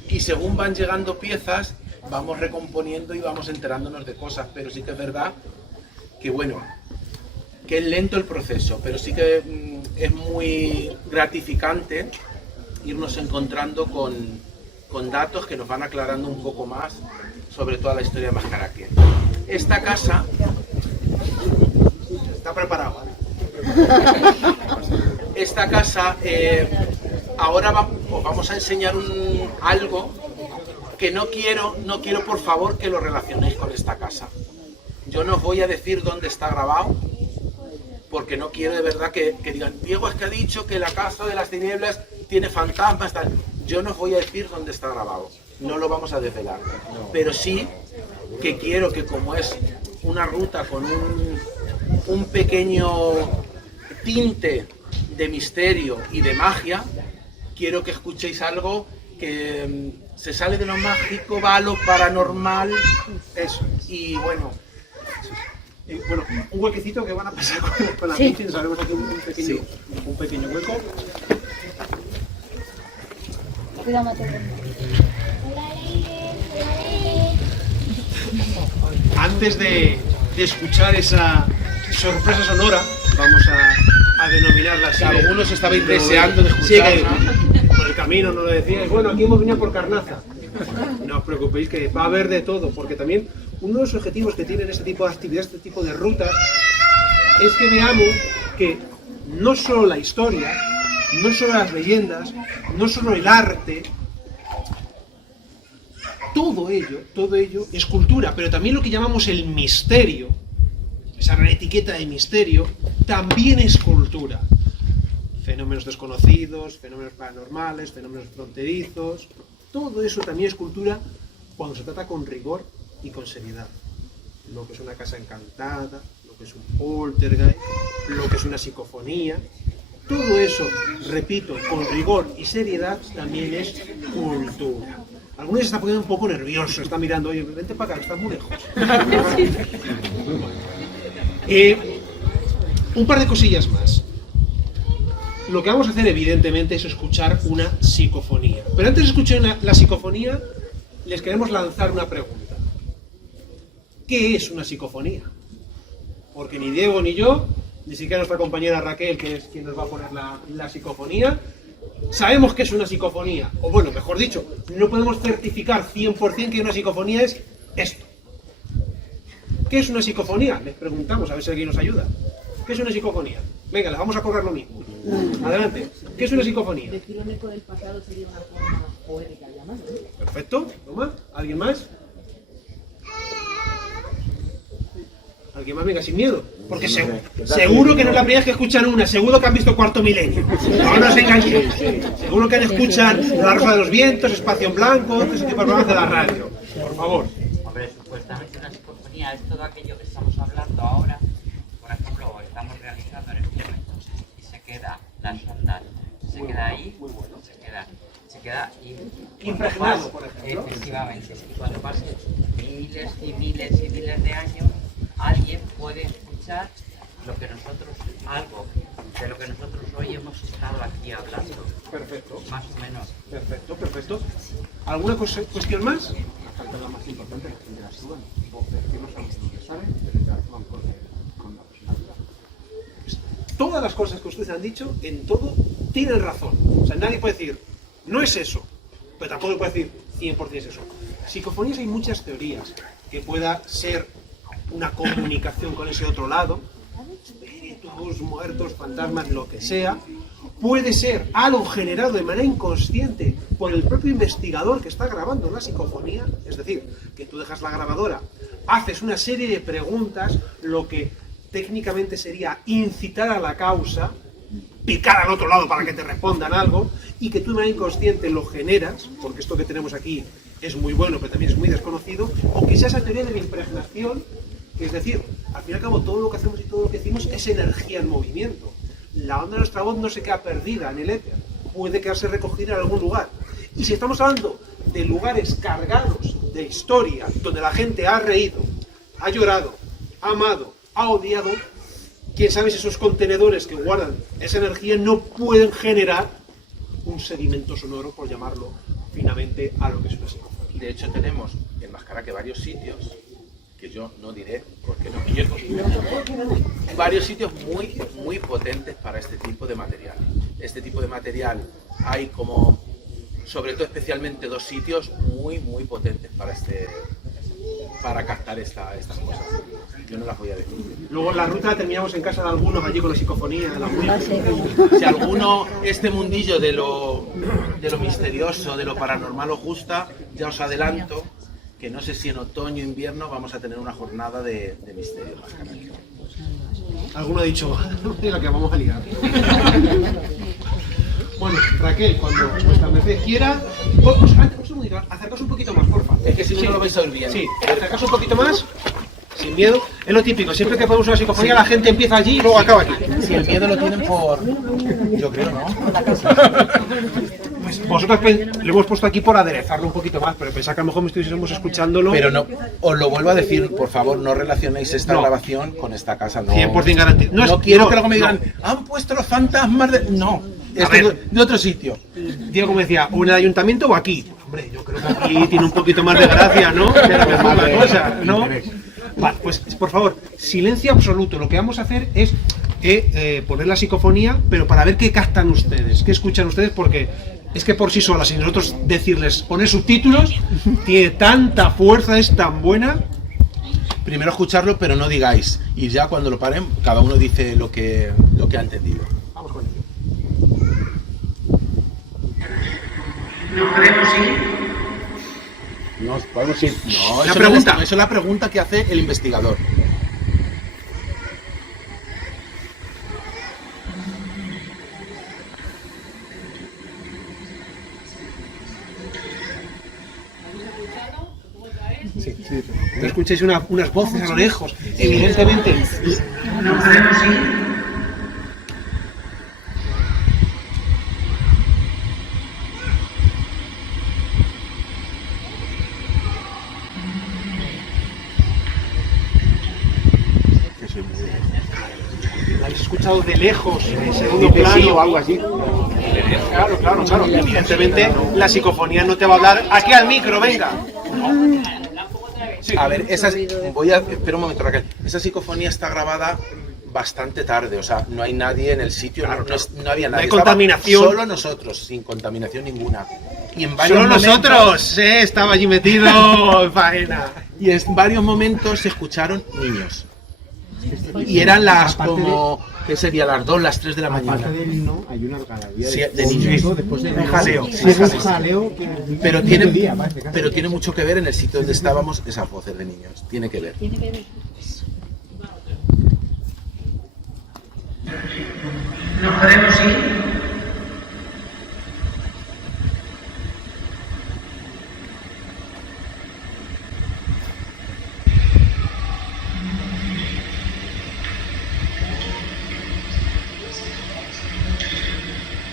y según van llegando piezas vamos recomponiendo y vamos enterándonos de cosas, pero sí que es verdad que bueno, que es lento el proceso, pero sí que es muy gratificante irnos encontrando con datos que nos van aclarando un poco más sobre toda la historia de Mascaraque. Esta casa está preparada. Esta casa, ahora os vamos a enseñar algo que no quiero por favor que lo relacionéis con esta casa. Yo no os voy a decir dónde está grabado, porque no quiero de verdad que digan, Diego es que ha dicho que la casa de las tinieblas tiene fantasmas, tal. Yo no os voy a decir dónde está grabado, no lo vamos a desvelar, pero sí que quiero que, como es una ruta con un pequeño tinte de misterio y de magia, quiero que escuchéis algo que se sale de lo mágico, va a lo paranormal, eso, y bueno. Bueno, un huequecito que van a pasar con la pinche, nos haremos aquí un pequeño hueco. Antes de escuchar esa sorpresa sonora, vamos a denominarla así. Algunos estabais deseando de escucharla. Sí, por el camino nos lo decíais, bueno, aquí hemos venido por Carnaza. No os preocupéis que va a haber de todo, porque también uno de los objetivos que tienen este tipo de actividades, este tipo de rutas, es que veamos que no solo la historia, no solo las leyendas, no solo el arte, todo ello es cultura, pero también lo que llamamos el misterio, esa gran etiqueta de misterio, también es cultura. Fenómenos desconocidos, fenómenos paranormales, fenómenos fronterizos, todo eso también es cultura cuando se trata con rigor y con seriedad. Lo que es una casa encantada, lo que es un poltergeist, lo que es una psicofonía, todo eso, repito, con rigor y seriedad también es cultura. Algunos se están poniendo un poco nerviosos, están mirando, oye, vente para acá, estás muy lejos. Un par de cosillas más. Lo que vamos a hacer, evidentemente, es escuchar una psicofonía. Pero antes de escuchar la psicofonía, les queremos lanzar una pregunta. ¿Qué es una psicofonía? Porque ni Diego ni yo, ni siquiera nuestra compañera Raquel, que es quien nos va a poner la psicofonía, sabemos que es una psicofonía. O bueno, mejor dicho, no podemos certificar 100% que una psicofonía es esto. ¿Qué es una psicofonía? Les preguntamos, a ver si alguien nos ayuda. ¿Qué es una psicofonía? Venga, les vamos a cobrar lo mismo. Adelante. ¿Qué es una psicofonía? Decir un eco del pasado sería una forma poética llamada, ¿no? Perfecto. ¿Toma? ¿Alguien más? Alguien más venga sin miedo. Porque seguro que no es la primera vez que escuchan una, seguro que han visto Cuarto Milenio. No nos engañéis. Seguro que han escuchado La Rosa de los Vientos, Espacio en Blanco, ese tipo de programas de la radio. Por favor. Hombre, supuestamente una psicofonía es todo aquello que estamos hablando ahora. Por ejemplo, estamos realizando en este momento y se queda las ondas, se queda ahí, se queda impregnado, por ejemplo. Efectivamente. Y cuando pasen miles y miles y miles de años, alguien puede escuchar lo que nosotros, algo de lo que nosotros hoy hemos estado aquí hablando. Perfecto. Más o menos. Perfecto, perfecto. ¿Alguna cuestión más? La más importante, la que interactúan, voces que no son necesarias, pero interactúan con la personalidad. Todas las cosas que ustedes han dicho, en todo, tienen razón. O sea, nadie puede decir, no es eso, pero tampoco puede decir 100% es eso. Psicofonías hay muchas teorías, que pueda ser una comunicación con ese otro lado, espíritus, muertos, fantasmas, lo que sea. Puede ser algo generado de manera inconsciente por el propio investigador que está grabando la psicofonía, es decir, que tú dejas la grabadora, haces una serie de preguntas, lo que técnicamente sería incitar a la causa, picar al otro lado para que te respondan algo, y que tú de manera inconsciente lo generas, porque esto que tenemos aquí es muy bueno, pero también es muy desconocido, o que sea esa teoría de la impregnación, que es decir, al fin y al cabo todo lo que hacemos y todo lo que decimos es energía en movimiento. La onda de nuestra voz no se queda perdida en el éter, puede quedarse recogida en algún lugar. Y si estamos hablando de lugares cargados de historia, donde la gente ha reído, ha llorado, ha amado, ha odiado, quién sabe si esos contenedores que guardan esa energía no pueden generar un sedimento sonoro, por llamarlo finamente, a lo que es una psicofonía. De hecho tenemos en Mascaraque varios sitios, que yo no diré porque no quiero, varios sitios muy potentes para este tipo de material. Este tipo de material hay como, sobre todo especialmente dos sitios muy potentes para captar estas cosas. Yo no las voy a decir. Luego la ruta la terminamos en casa de algunos allí con la psicofonía. Si alguno, este mundillo de lo misterioso, de lo paranormal os gusta, ya os adelanto que no sé si en otoño o invierno vamos a tener una jornada de misterio. Alguno ha dicho, la que vamos a ligar. Bueno, Raquel, cuando vuestra merced quiera, acercaos un poquito más, porfa. Es que si no, no lo vais a oír bien. Sí, acercaos un poquito más, sin miedo. Es lo típico, siempre que podemos una psicofonía la gente empieza allí y luego acaba aquí. Si el miedo lo tienen por... yo creo, ¿no? Pues vosotros lo hemos puesto aquí por aderezarlo un poquito más, pero pensad que a lo mejor me estuviésemos escuchándolo. Pero no, os lo vuelvo a decir, por favor, no relacionéis esta grabación con esta casa. No, 100% garantía. No quiero que luego me digan, han puesto los fantasmas de... No, es de otro sitio. Diego me decía, ¿o en el ayuntamiento o aquí? Hombre, yo creo que aquí tiene un poquito más de gracia, ¿no? Que la misma cosa, ¿no? Vale, pues por favor, silencio absoluto. Lo que vamos a hacer es poner la psicofonía, pero para ver qué captan ustedes, qué escuchan ustedes, porque es que por sí sola, sin nosotros decirles, poner subtítulos, tiene tanta fuerza, es tan buena. Primero escucharlo, pero no digáis. Y ya cuando lo paren, cada uno dice lo que ha entendido. Vamos con ello. ¿Nos podemos ir? Nos podemos ir. No, la pregunta. Eso es la pregunta que hace el investigador. Sí. No escucháis unas voces a lo lejos, evidentemente. ¿Nos podemos ir? ¿La habéis escuchado de lejos, en segundo plano o algo así? Claro. Evidentemente la psicofonía no te va a hablar aquí al micro, venga. Sí. A ver, espera un momento, Raquel. Esa psicofonía está grabada bastante tarde, o sea, no hay nadie en el sitio, Claro. No había nadie. No hay contaminación. Solo nosotros, sin contaminación ninguna. Y en varios Solo momentos, nosotros, estaba allí metido, faena. Y en varios momentos se escucharon niños. Y eran las como, ¿qué sería? Las 2, las 3 de la mañana. Aparte del himno, hay una algarabía Sí, de niños. después de Un jaleo. un jaleo que Pero mediodía, tiene, parece, casi. pero tiene mucho que ver en el sitio donde estábamos esas voces de niños. Tiene que ver. ¿Nos podemos ir?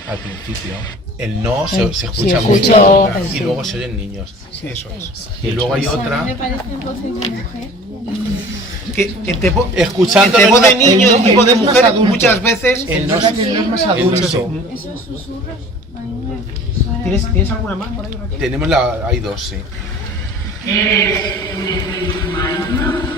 Al principio. El no se escucha mucho y luego se oyen niños. Eso es. Y luego hay otra. Me parece voces de mujer. Que entre Escuchando voz de el niño y voz de no es mujer adulto. muchas veces El no es más adulto. Esos susurros. A mí me suena. ¿Tienes alguna más por ahí, Raquel? Tenemos hay dos, sí. ¿Eres un espíritu maligno?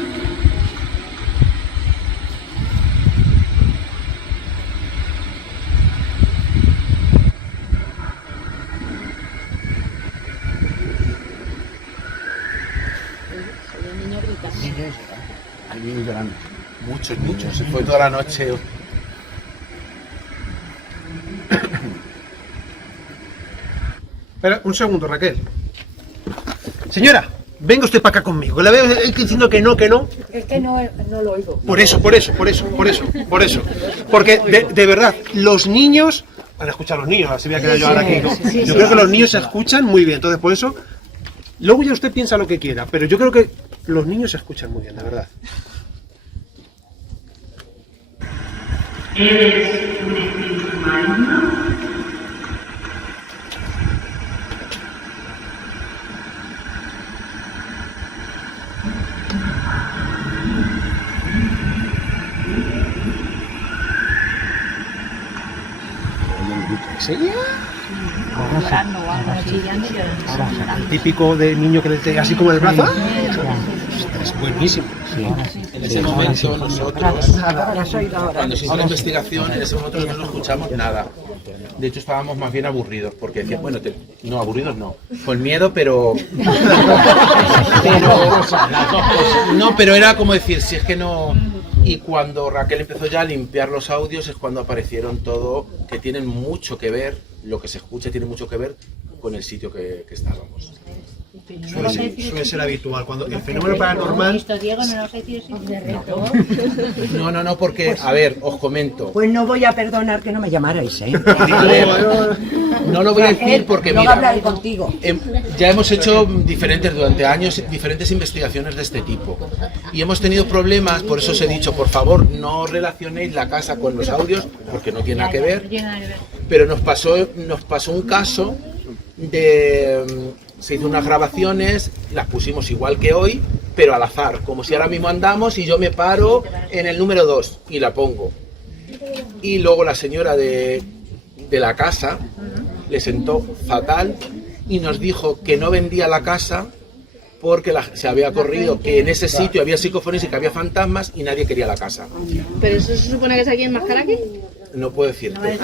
Hay niños llorando. Muchos. Se fue toda la noche. Espera, un segundo, Raquel. Señora, venga usted para acá conmigo. Que la veo diciendo que no. Es que no lo oigo. Por eso. Porque, de verdad, los niños... Van a escuchar los niños, así voy a quedar yo ahora aquí, ¿no? Yo creo que los niños se escuchan muy bien. Entonces, por eso... Luego ya usted piensa lo que quiera, pero yo creo que los niños se escuchan muy bien, de verdad. ¿Eres un espíritu maligno? El típico de niño que le te así como el brazo. Es buenísimo. En ese momento nosotros, cuando se hizo la investigación, en ese momento nosotros no escuchamos nada. De hecho estábamos más bien aburridos, porque decían, bueno, no, aburridos no, con miedo, pero no, pero era como decir, si es que no. Y cuando Raquel empezó ya a limpiar los audios es cuando aparecieron todo, que tienen mucho que ver, lo que se escucha tiene mucho que ver con el sitio que estábamos. Suele ser habitual. Cuando el fenómeno paranormal... No, porque, a ver, os comento. Pues no voy a perdonar que no me llamarais, ¿eh? A ver, no lo voy a decir porque, no mira, hablaré contigo. ya hemos hecho durante años, diferentes investigaciones de este tipo. Y hemos tenido problemas, por eso os he dicho, por favor, no relacionéis la casa con los audios, porque no tiene nada que ver. Pero nos pasó un caso de... Se hizo unas grabaciones, las pusimos igual que hoy, pero al azar, como si ahora mismo andamos y yo me paro en el número 2 y la pongo. Y luego la señora de la casa le sentó fatal y nos dijo que no vendía la casa porque se había corrido que en ese sitio había psicofonías y que había fantasmas y nadie quería la casa. ¿Pero eso se supone que es aquí en Mascaraque? No puedo decirte.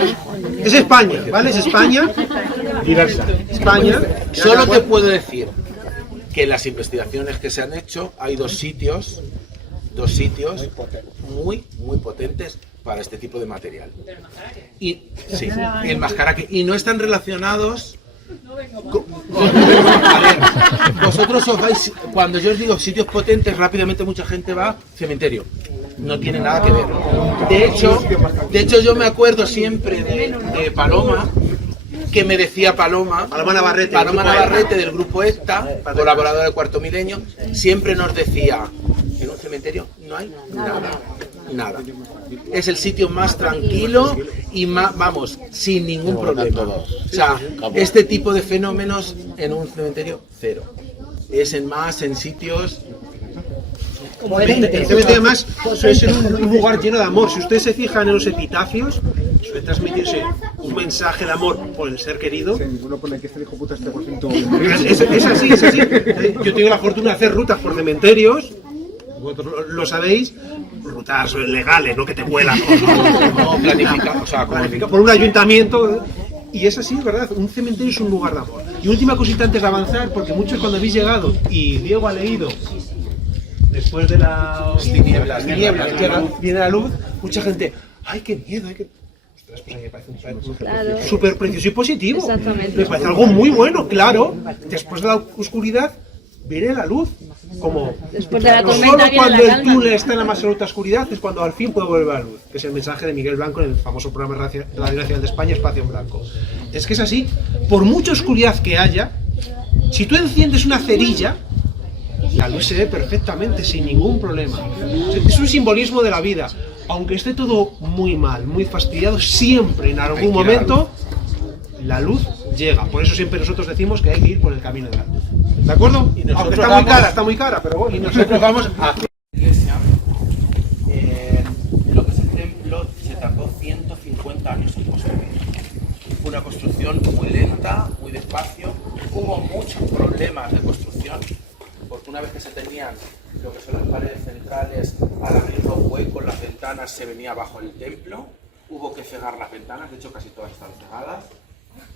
Es España, ¿vale? Es España. Diversa. España. Solo te puedo decir que en las investigaciones que se han hecho hay dos sitios muy potentes para este tipo de material. Y sí, el Mascaraque. Y no están relacionados. A ver, vosotros os vais, cuando yo os digo sitios potentes, rápidamente mucha gente va cementerio. No tiene nada que ver. De hecho yo me acuerdo siempre de Paloma, que me decía Paloma Navarrete del grupo ECTA, colaboradora del Cuarto Milenio, siempre nos decía, en un cementerio no hay nada. Es el sitio más tranquilo y más, vamos, sin ningún problema. O sea, este tipo de fenómenos en un cementerio, cero. Es en sitios... El cementerio además suele ser un lugar lleno de amor. Si ustedes se fijan en los epitafios, suele transmitirse un mensaje de amor por el ser querido. Uno pone que este hijo puta esté por ciento. Es así. Yo tengo la fortuna de hacer rutas por cementerios. Vosotros lo sabéis, rutas legales, no que te vuelan. No planificado, o sea, por un ayuntamiento. Y es así, ¿verdad? Un cementerio es un lugar de amor. Y última cosita antes de avanzar, porque muchos cuando habéis llegado y Diego ha leído después de las tinieblas viene la luz, mucha gente, ¡ay, qué miedo! Ostras, pues a mí me parece un plan súper precioso y positivo. Exactamente. Me parece algo muy bueno, claro. Después de la oscuridad viene la luz. Como Después de la no tormenta solo viene cuando la el calma. túnel está en la más absoluta oscuridad, es cuando al fin puede volver la luz, que es el mensaje de Miguel Blanco en el famoso programa Radio Nacional de España, Espacio en Blanco. Es que es así, por mucha oscuridad que haya, si tú enciendes una cerilla, la luz se ve perfectamente, sin ningún problema. Es un simbolismo de la vida. Aunque esté todo muy mal, muy fastidiado, siempre en algún momento la luz llega. Por eso siempre nosotros decimos que hay que ir por el camino de la luz. ¿De acuerdo? Y nosotros Aunque está muy cara, pero bueno. Y nosotros vamos a hacer la iglesia. Lo que es el templo se tardó 150 años en construir. Fue una construcción muy lenta, muy despacio. Hubo muchos problemas de construcción, porque una vez que se tenían lo que son las paredes centrales, al abrir los huecos, las ventanas, se venía abajo el templo. Hubo que cegar las ventanas, de hecho casi todas están cegadas,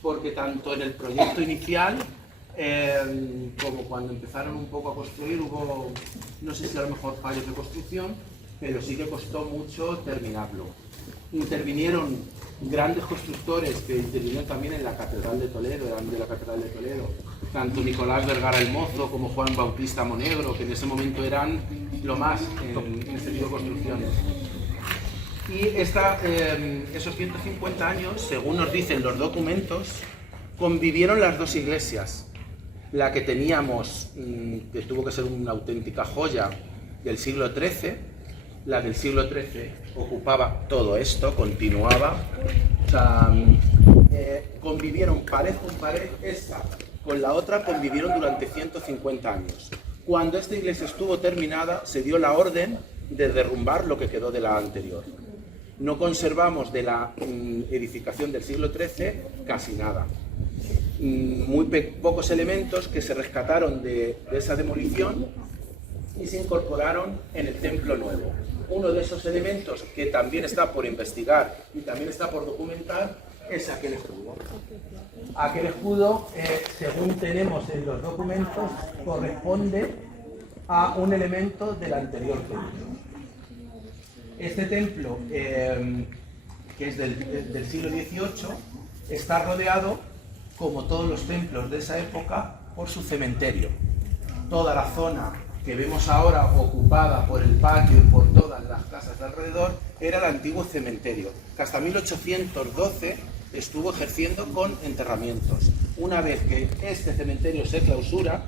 porque tanto en el proyecto inicial como cuando empezaron un poco a construir hubo, no sé si a lo mejor fallos de construcción, pero sí que costó mucho terminarlo. Intervinieron grandes constructores que intervinieron también en la Catedral de Toledo, de la Catedral de Toledo, tanto Nicolás Vergara el Mozo como Juan Bautista Monegro, que en ese momento eran lo más en este tipo de construcciones. Y esos 150 años, según nos dicen los documentos, convivieron las dos iglesias. La que teníamos, que tuvo que ser una auténtica joya del siglo XIII, la del siglo XIII ocupaba todo esto, continuaba. O sea, convivieron pared con pared, esta con la otra convivieron durante 150 años. Cuando esta iglesia estuvo terminada, se dio la orden de derrumbar lo que quedó de la anterior. No conservamos de la edificación del siglo XIII casi nada. Muy pocos elementos que se rescataron de esa demolición y se incorporaron en el templo nuevo. Uno de esos elementos que también está por investigar y también está por documentar es aquel escudo. Aquel escudo, según tenemos en los documentos, corresponde a un elemento del anterior templo. Este templo, que es del siglo XVIII, está rodeado, como todos los templos de esa época, por su cementerio. Toda la zona que vemos ahora ocupada por el patio y por todas las casas de alrededor era el antiguo cementerio, que hasta 1812 estuvo ejerciendo con enterramientos. Una vez que este cementerio se clausura,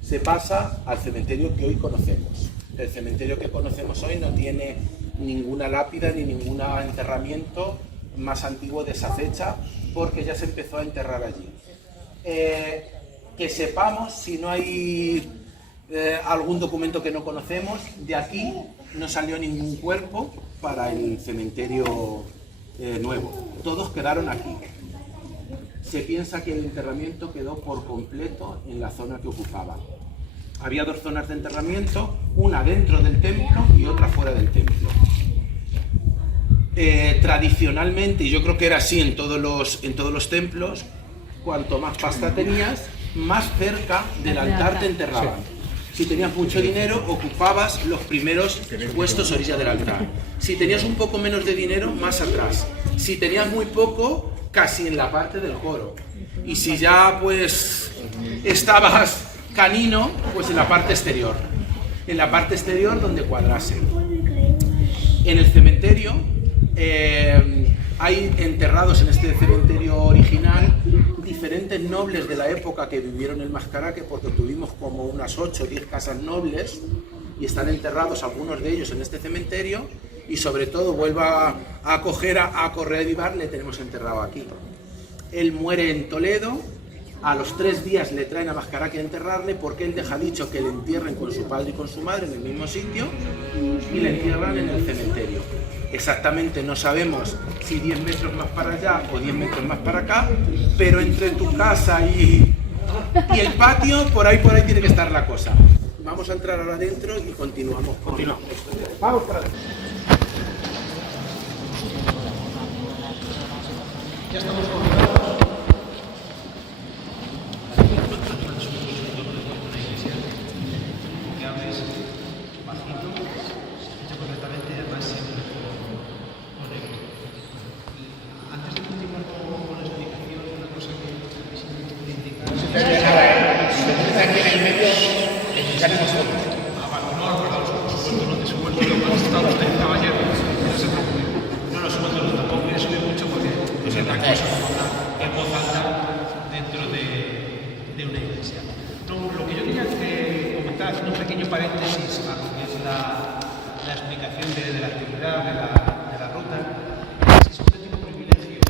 se pasa al cementerio que hoy conocemos. El cementerio que conocemos hoy no tiene ninguna lápida ni ningún enterramiento más antiguo de esa fecha, porque ya se empezó a enterrar allí. Que sepamos, si no hay algún documento que no conocemos, de aquí no salió ningún cuerpo para el cementerio nuevo. Todos quedaron aquí. Se piensa que el enterramiento quedó por completo en la zona que ocupaba. Había dos zonas de enterramiento, una dentro del templo y otra fuera del templo. Tradicionalmente, y yo creo que era así en todos los templos, cuanto más pasta tenías, más cerca del altar te enterraban. Si tenías mucho dinero, ocupabas los primeros puestos a orilla del altar. Si tenías un poco menos de dinero, más atrás. Si tenías muy poco, casi en la parte del coro. Y si ya pues estabas canino, pues en la parte exterior. En la parte exterior donde cuadrase. En el cementerio hay enterrados en este cementerio original diferentes nobles de la época que vivieron en Mascaraque, porque tuvimos como unas 8 o 10 casas nobles y están enterrados algunos de ellos en este cementerio, y sobre todo vuelvo a acoger a Correa de Vivar, le tenemos enterrado aquí. Él muere en Toledo, a los 3 días le traen a Mascaraque a enterrarle, porque él deja dicho que le entierren con su padre y con su madre en el mismo sitio, y le entierran en el cementerio. Exactamente no sabemos si 10 metros más para allá o 10 metros más para acá, pero entre tu casa y el patio, por ahí tiene que estar la cosa. Vamos a entrar ahora adentro y continuamos. Vamos para adentro. Ya estamos confinados. Aquí en el medio ya haremos fotos. Ah, vale, no, no se vuelve lo más asustado usted, caballero. No se preocupe. No nos suelto, tampoco quiere subir mucho porque no es otra cosa como hablar en voz alta dentro de una iglesia. No, lo que yo quería comentar, haciendo un pequeño paréntesis a lo que es la explicación de la actividad de la ruta, es que es un pequeño privilegio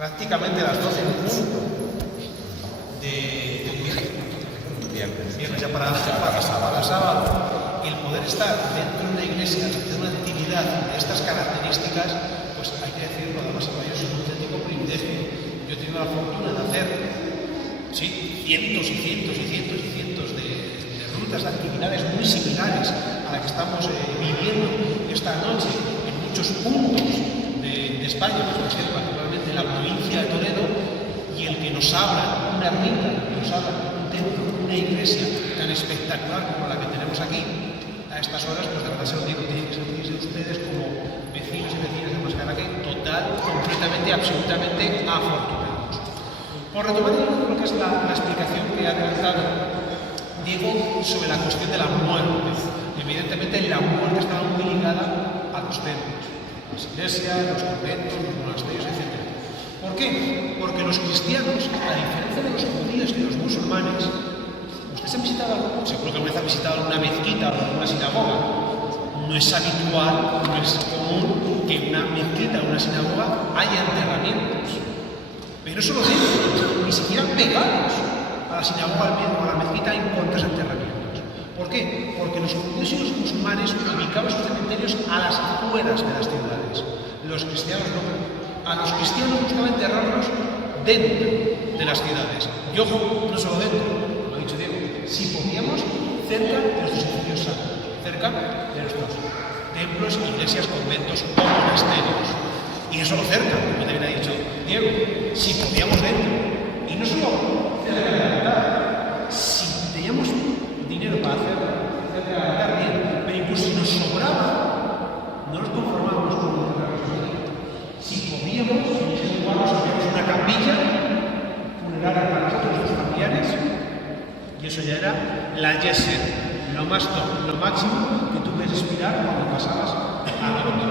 prácticamente a las 12 en punto de un viernes ya para sábado, el poder estar dentro de una iglesia, hacer una actividad de estas características, pues hay que decirlo, además es un auténtico privilegio. Yo he tenido la fortuna de hacer cientos y cientos y cientos y cientos de rutas, de actividades muy similares a la que estamos viviendo esta noche en muchos puntos de España, pues, por ejemplo, particularmente en la provincia de Toledo, y el que nos abra una ermita, que nos abra un templo, una iglesia tan espectacular como la que tenemos aquí, a estas horas, pues de verdad se lo digo, tienen que sentirse ustedes como vecinos y vecinas de Mascaraque completamente, absolutamente afortunados. Por retomar lo que es la explicación que ha adelantado Diego sobre la cuestión de la muerte. Evidentemente la muerte estaba muy ligada a los templos, las iglesias, los conventos, los monasterios, etc. ¿Por qué? Porque los cristianos, a diferencia de los judíos y de los musulmanes, ustedes han visitado, seguro que alguna vez han visitado alguna mezquita o alguna sinagoga. No es habitual, no es común que en una mezquita o una sinagoga haya enterramientos. Pero eso lo digo, ni siquiera pegados a la sinagoga o a la mezquita encuentras enterramientos. ¿Por qué? Porque los judíos y los musulmanes ubicaban sus cementerios a las afueras de las ciudades. Los cristianos no. A los cristianos gustaba enterrarlos dentro de las ciudades. Y ojo, no solo dentro, lo ha dicho Diego, si podíamos, cerca de nuestros edificios santos, cerca de nuestros templos, iglesias, conventos o monasterios. Y no solo cerca, como también ha dicho Diego, si podíamos dentro. Y no solo cerca de la altar, si teníamos dinero para hacer cerca de la altar, bien, pero incluso si nos sobraba, no nos conformábamos con lo que si podíamos, en ese lugar nos hacíamos una capilla funeraria para nosotros, nuestros familiares, y eso ya era la yesed, lo más top, lo máximo que tú puedes aspirar cuando pasabas a la vida.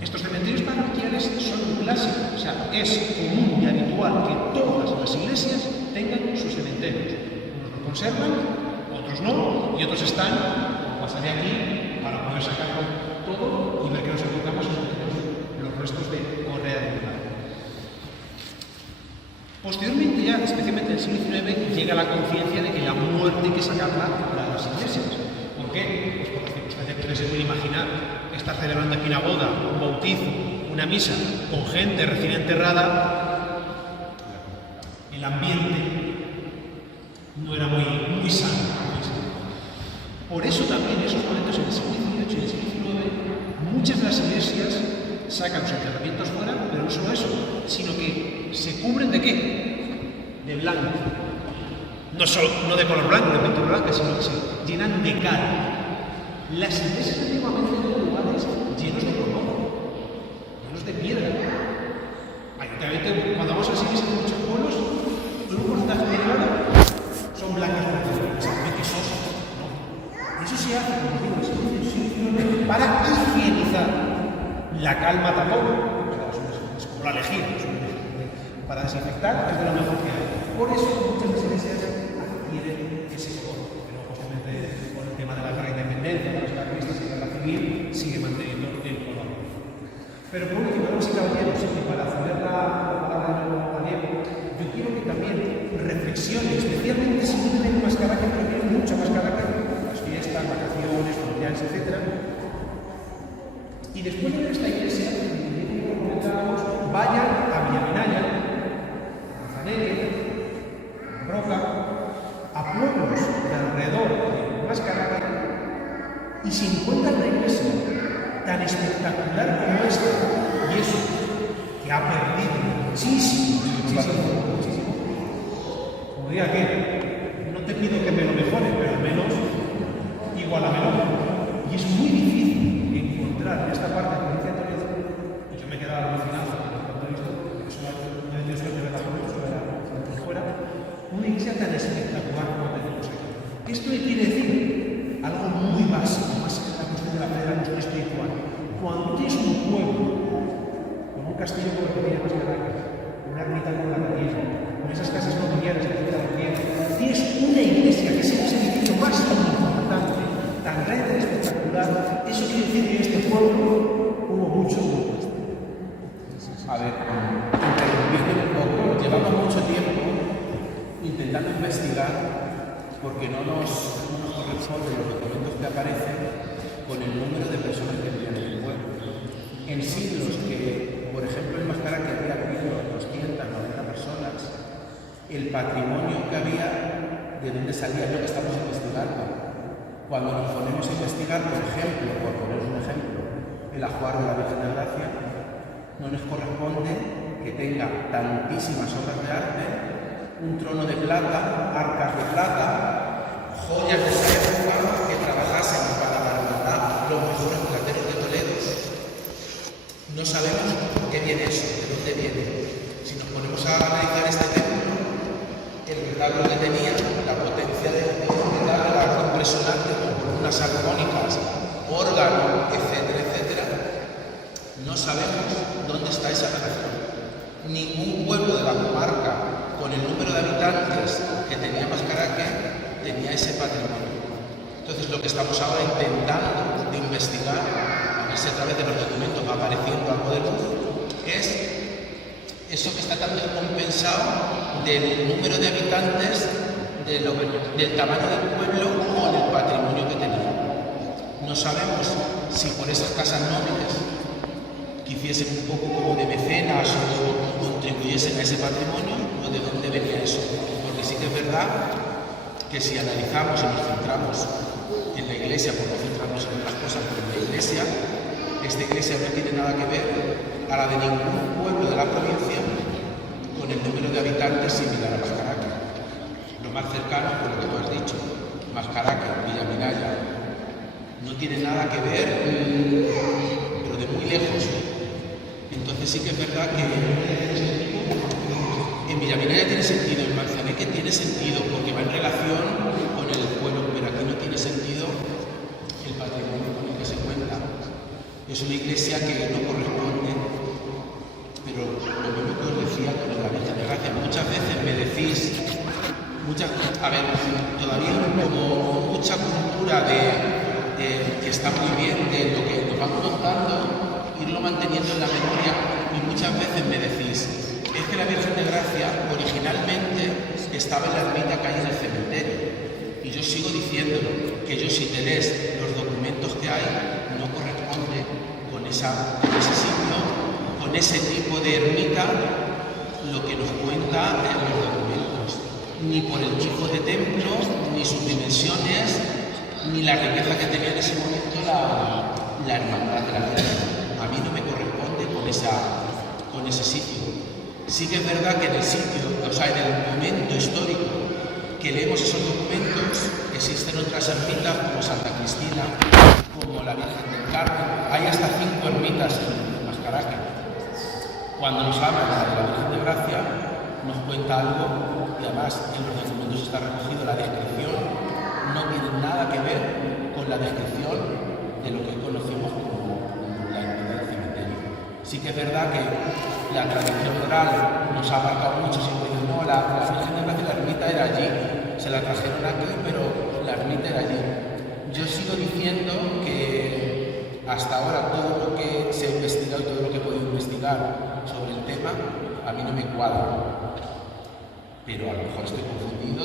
Estos cementerios parroquiales son un clásico, o sea, es común y habitual que todas las iglesias tengan sus cementerios. Unos lo conservan, otros no, y otros están, como pasaría aquí, para poder sacarlo todo y ver que nos encontramos en los restos de Correa de Milán. Posteriormente, ya especialmente en el siglo XIX, llega la conciencia de que la muerte hay que sacarla de las iglesias. ¿Por qué? Pues por la circunstancia que ustedes se pueden imaginar, estar celebrando aquí una boda, un bautizo, una misa con gente recién enterrada, el ambiente no era muy sano. Por eso también en esos momentos, en el siglo XVIII y el siglo XIX, muchas de las iglesias sacan los enterramientos fuera, pero no solo eso, sino que se cubren ¿de qué? De blanco. No de color blanco, de pintura blanca, sino que se llenan de cal. Las iglesias antiguamente eran lugares llenos de rojo, llenos de piedra. Mayoritariamente, cuando vamos a las iglesias de muchos pueblos, un porcentaje de grado son blancas por exactamente sosas, ¿no? Y eso se hace, como digo, para higienizar. La calma tampoco, es como la lejía, para desinfectar es de lo mejor que hay. Por eso muchas iglesias adquieren ese color, pero justamente por el tema de la guerra de independencia, de las características de la guerra civil, sigue manteniendo el color. Pero por último, damas y caballeros, y para ceder la palabra de nuevo a Diego, yo quiero que también reflexione, especialmente si no tienen más carácter, pero tienen mucho más carácter, las fiestas, vacaciones, familiares, etc. Y después de ver esta iglesia, vayan a Villaminaya, a Manzaneque, a Broca, a pueblos de alrededor de Mascaraque, y si encuentran la iglesia tan espectacular como esta, y eso que ha perdido muchísimo, como diga que no te pido que me lo mejore, pero al menos igual a menor. Y es muy difícil encontrar en esta parte de la provincia de Toledo, y yo me he quedado alucinado cuando he visto que eso me dio suerte de la fuera, una iglesia tan espectacular como Esto le quiere decir algo muy básico, más que la cuestión de la fe, la cuestión espiritual. Cuando tú tienes un pueblo, con un castillo como el que tiene Mascaraque, una ermita como la que tiene, con esas casas nobiliarias que tiene la tiene, tienes una iglesia que es el edificio más importante, tan grande y espectacular, eso quiere decir que en este pueblo hubo mucho pueblo. A ver, interrumpiendo un poco, llevamos mucho tiempo intentando investigar porque no nos corresponden los documentos que aparecen con el número de personas que vivían en el pueblo. En siglos que, por ejemplo, en Mascaraque había habido 290 personas, el patrimonio que había, de dónde salía lo que estamos investigando. Cuando nos ponemos a investigar, por ejemplo, por poner un ejemplo, el ajuar de la Virgen de Gracia, no nos corresponde que tenga tantísimas obras de arte, un trono de plata, arcas de plata, joyas de esa época que trabajasen para la hermandad, los mejores plateros de Toledo. No sabemos por qué viene eso, de dónde viene. Si nos ponemos a analizar este templo, el retablo que tenía, la potencia del retablo era algo impresionante, con columnas armónicas, órgano, etcétera, etcétera. No sabemos dónde está esa relación. Ningún pueblo de la comarca con el número de habitantes que tenía Mascaraque tenía ese patrimonio. Entonces lo que estamos ahora intentando de investigar, a ver si a través de los documentos va apareciendo algo de luz, es eso que está tan descompensado del número de habitantes, del tamaño del pueblo con el patrimonio que tenía. No sabemos si por esas casas nobles que hiciesen un poco como de mecenas o contribuyesen a ese patrimonio, o de dónde venía eso. Porque sí que es verdad que si analizamos y nos centramos en la iglesia, por no centrarnos en otras cosas, pero en la iglesia, esta iglesia no tiene nada que ver a la de ningún pueblo de la provincia con el número de habitantes similar a Mascaraque. Lo más cercano, por lo que tú has dicho, Mascaraque, Villaminaya, no tiene nada que ver, pero de muy lejos. Entonces sí que es verdad que en Villaminaya tiene sentido, en Manzaneque tiene sentido, porque va en relación con el pueblo, pero aquí no tiene sentido el patrimonio con el que se cuenta. Es una iglesia que no corresponde, pero lo mismo que os decía con la Virgen de Gracia, muchas veces me decís, todavía como mucha cultura que está muy bien, de lo que nos vamos contando, irlo manteniendo en la memoria, y muchas veces me decís, es que la Virgen de Gracia originalmente estaba en la ermita que hay en el cementerio, y yo sigo diciéndolo, que yo si te lees los documentos que hay, no corresponde con ese sitio, con ese tipo de ermita, lo que nos cuenta en los documentos, ni por el tipo de templo, ni sus dimensiones, ni la riqueza que tenía en ese momento la hermandad de la Virgen. A mí no me corresponde con ese sitio. Sí que es verdad que en el sitio, o sea, en el momento histórico que leemos esos documentos, existen otras ermitas como Santa Cristina, como la Virgen del Carmen. Hay hasta 5 ermitas en Mascaraque. Cuando nos habla de la Virgen de Gracia, nos cuenta algo, y además en los documentos está recogido la descripción, no tiene nada que ver con la descripción de lo que conocemos como la ermita del cementerio. Sí que es verdad que la tradición oral nos ha marcado mucho, siempre dicen, no, la Virgen de Gracia, la ermita era allí, se la trajeron aquí, pero la ermita era allí. Yo sigo diciendo que hasta ahora todo lo que se ha investigado y todo lo que he podido investigar sobre el tema, a mí no me cuadra. Pero a lo mejor estoy confundido,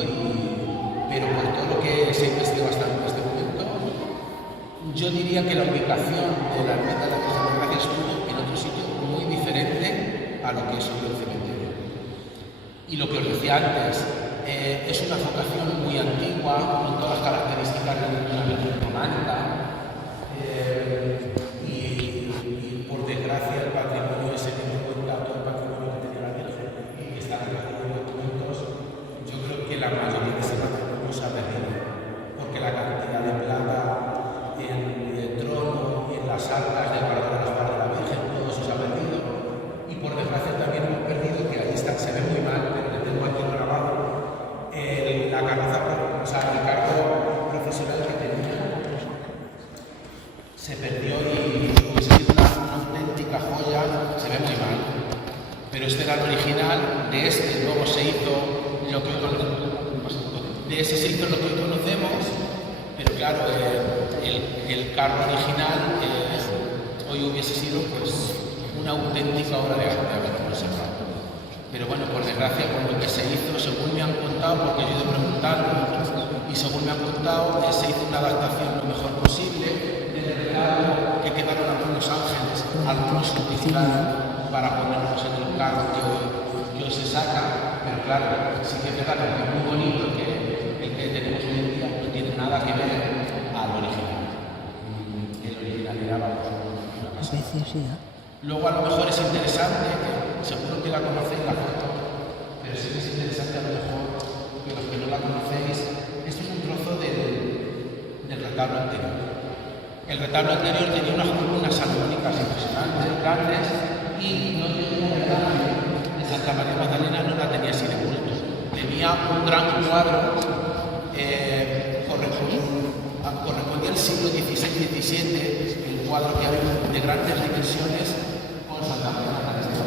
pero por todo lo que se ha investigado hasta en este momento, yo diría que la ubicación de la ermita de la Virgen de Gracia estuvo en otro sitio muy diferente a lo que es el cementerio. Y lo que os decía antes, es una vocación muy antigua, con todas las características de una virtud románica, y por desgracia el patrimonio ese que nos cuenta, todo el patrimonio que tenía la Virgen y que está recogido en documentos, yo creo que la mayoría de ese patrimonio se ha perdido, porque la cantidad de plata en el trono y en las arcas de guardar las barras de la Virgen, todo eso se ha perdido, y por desgracia también hemos perdido, que ahí está, se ve muy mal, pero le tengo aquí grabado, la carroza, o sea, el carro De ese se hizo lo que hoy conocemos, pero claro, el carro original hoy hubiese sido pues una auténtica obra de arte haber conservado. Pero bueno, por desgracia, con lo que se hizo, según me han contado, porque yo he ido preguntando, y según me han contado, se hizo una adaptación lo mejor posible del regalo que quedaron algunos ángeles, algunos se utilizaron para ponernos en el carro que hoy se saca, pero claro, sí que es verdad que es muy bonito que el que tenemos hoy en día no tiene nada que ver al original. El original era una pasada. Luego a lo mejor es interesante, que seguro que la conocéis la foto, pero sí que es interesante a lo mejor que los que no la conocéis, esto es un trozo del retablo anterior. El retablo anterior tenía unas columnas salomónicas impresionantes, grandes, y no tenía regalo. En Santa María Magdalena no la tenía así de bulto. Tenía un gran cuadro, correspondía al siglo XVI-XVII, el cuadro que había de grandes dimensiones con Santa María Magdalena.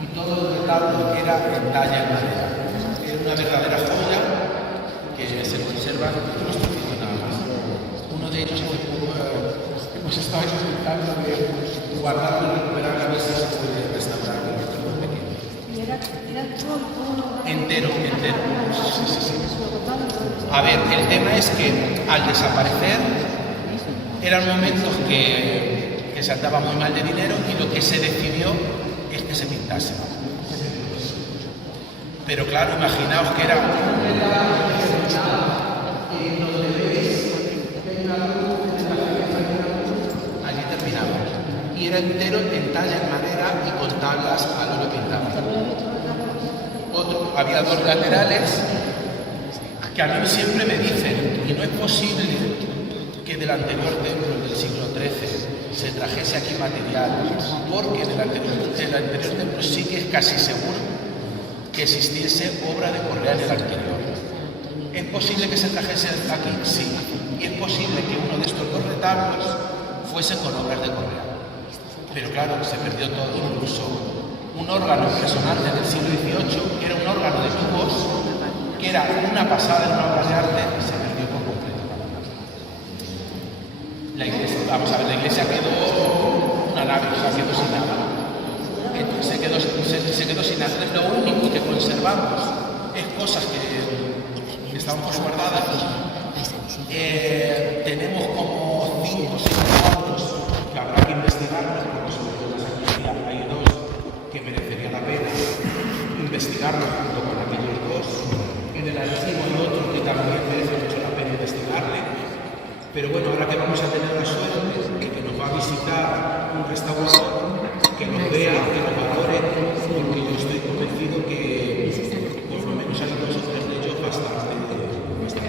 Y todo el retablo era en talla en madera. Era una verdadera joya que se conserva en unos trocitos nada más. Uno de ellos hace poco hemos estado intentando guardarlo y recuperar a ver si se puede restaurar con un trozo pequeño. Entero. Sí. A ver, el tema es que al desaparecer eran momentos que se andaba muy mal de dinero y lo que se decidió es que se pintase. Pero claro, imaginaos que era allí terminaba. Y era entero en talla en madera y con tablas a lo que pintaba. Había dos laterales que a mí siempre me dicen, y no es posible que del anterior templo del siglo XIII se trajese aquí material, porque del anterior templo sí que es casi seguro que existiese obra de Correa en el anterior. ¿Es posible que se trajese aquí? Sí. Y es posible que uno de estos dos retablos fuese con obras de Correa. Pero claro, se perdió todo, incluso un órgano impresionante del siglo XVIII, que era un órgano de tubos, que era una pasada en una obra de arte, se perdió por completo. La iglesia, vamos a ver, la iglesia quedó una nave, o sea, quedó sin nada. Se quedó sin nada. Lo único que conservamos es cosas que están guardadas. Tenemos como 5 o 6 cuadros que habrá que investigarlos, porque sobre todo hay dos que merecería la pena investigarlos junto con aquellos dos. En el archivo hay otro que también merece mucho la pena investigarle. Pero bueno, ahora que vamos a tener la suerte de que nos va a visitar un restaurador, que nos vea, que nos valore, porque yo estoy convencido que por lo menos hay 2 o 3 de ellos bastante buenos.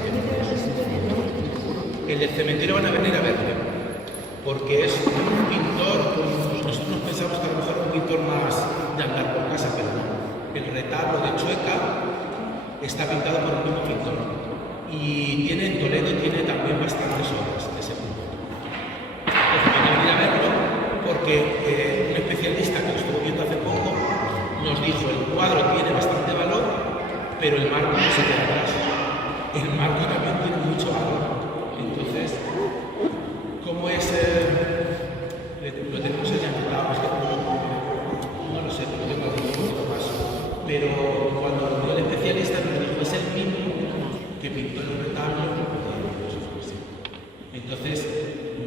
El del cementerio van a venir a verlo, porque es un pintor, nosotros pensamos que a lo mejor un pintor más de andar por casa, pero no. El retablo de Chueca está pintado por un mismo pintor. Y en Toledo tiene también bastantes obras de ese pintor. Entonces van a venir a verlo porque un especialista que lo estuvo viendo hace poco nos dijo el cuadro tiene bastante valor, pero el marco no se queda atrás. El marco también tiene mucho valor. Entonces, ¿cómo es? Lo tenemos ya anotado, es que no lo sé, lo tengo aquí un poquito más. Pero cuando el especialista nos dijo es el mismo que pintó el retablo, entonces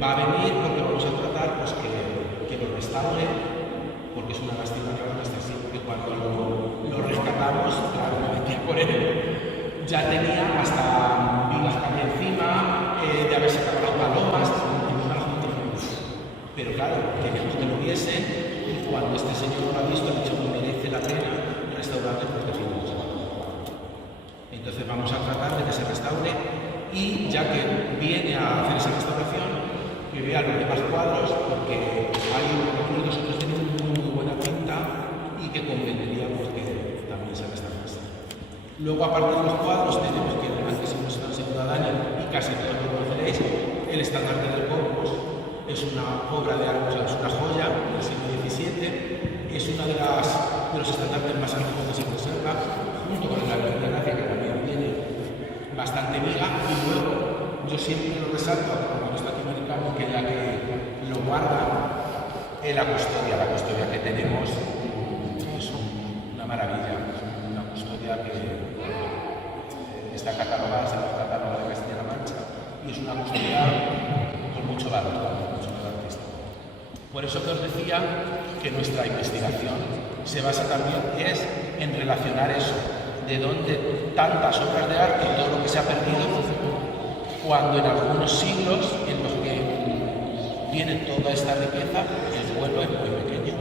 va a venir porque vamos a tratar pues, que lo restaure, porque es una lástima que ahora no esté así, porque cuando lo rescatamos, claro, me metí por él, ya tenía hasta vigas que había encima, de haberse cargado palomas, pero claro, queríamos que lo viese, y cuando este señor lo ha visto, ha dicho que merece la pena restaurarlo porque tiene mucho valor. Entonces vamos a tratar de que se restaure y ya que viene a hacer esa restauración, que vea los demás cuadros, porque hay algunos que tienen muy buena pinta y que convendría pues, que también se restaurase. Luego, aparte de los cuadros, tenemos que, antes hemos enseñado a Dani, y casi todos lo conoceréis, el estandarte del Corpus. Es una obra de arte, es una joya del siglo XVII, es uno de los estandartes más antiguos que se conserva, junto con la Virgen de Gracia, que también tiene bastante viga, y luego yo siempre lo resalto como nuestro latinoamericano, que es la que lo guarda en la custodia que tenemos es una maravilla, una custodia que está catalogada, se nos cataloga de Castilla-La Mancha, y es una custodia con mucho valor artístico. Por eso que os decía que nuestra investigación se basa también en relacionar eso, de dónde tantas obras de arte y todo lo que se ha perdido, cuando en algunos siglos en los que viene toda esta riqueza, el pueblo es muy pequeño,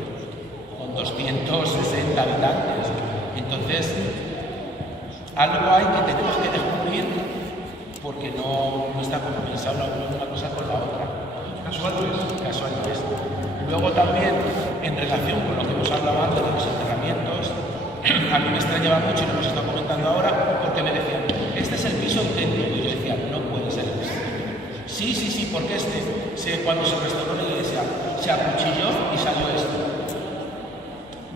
con 260 habitantes. Entonces, algo hay que tenemos que descubrir, porque no está compensado una cosa con la otra. Casualmente. Luego también, en relación con lo que hemos hablado antes de los enterramientos, a mí me extrañaba mucho, y lo hemos estado comentando ahora, porque me decían, este es el piso auténtico, y yo decía, no puede ser el piso auténtico. Sí, porque cuando se restauró la iglesia, se acuchilló y salió esto.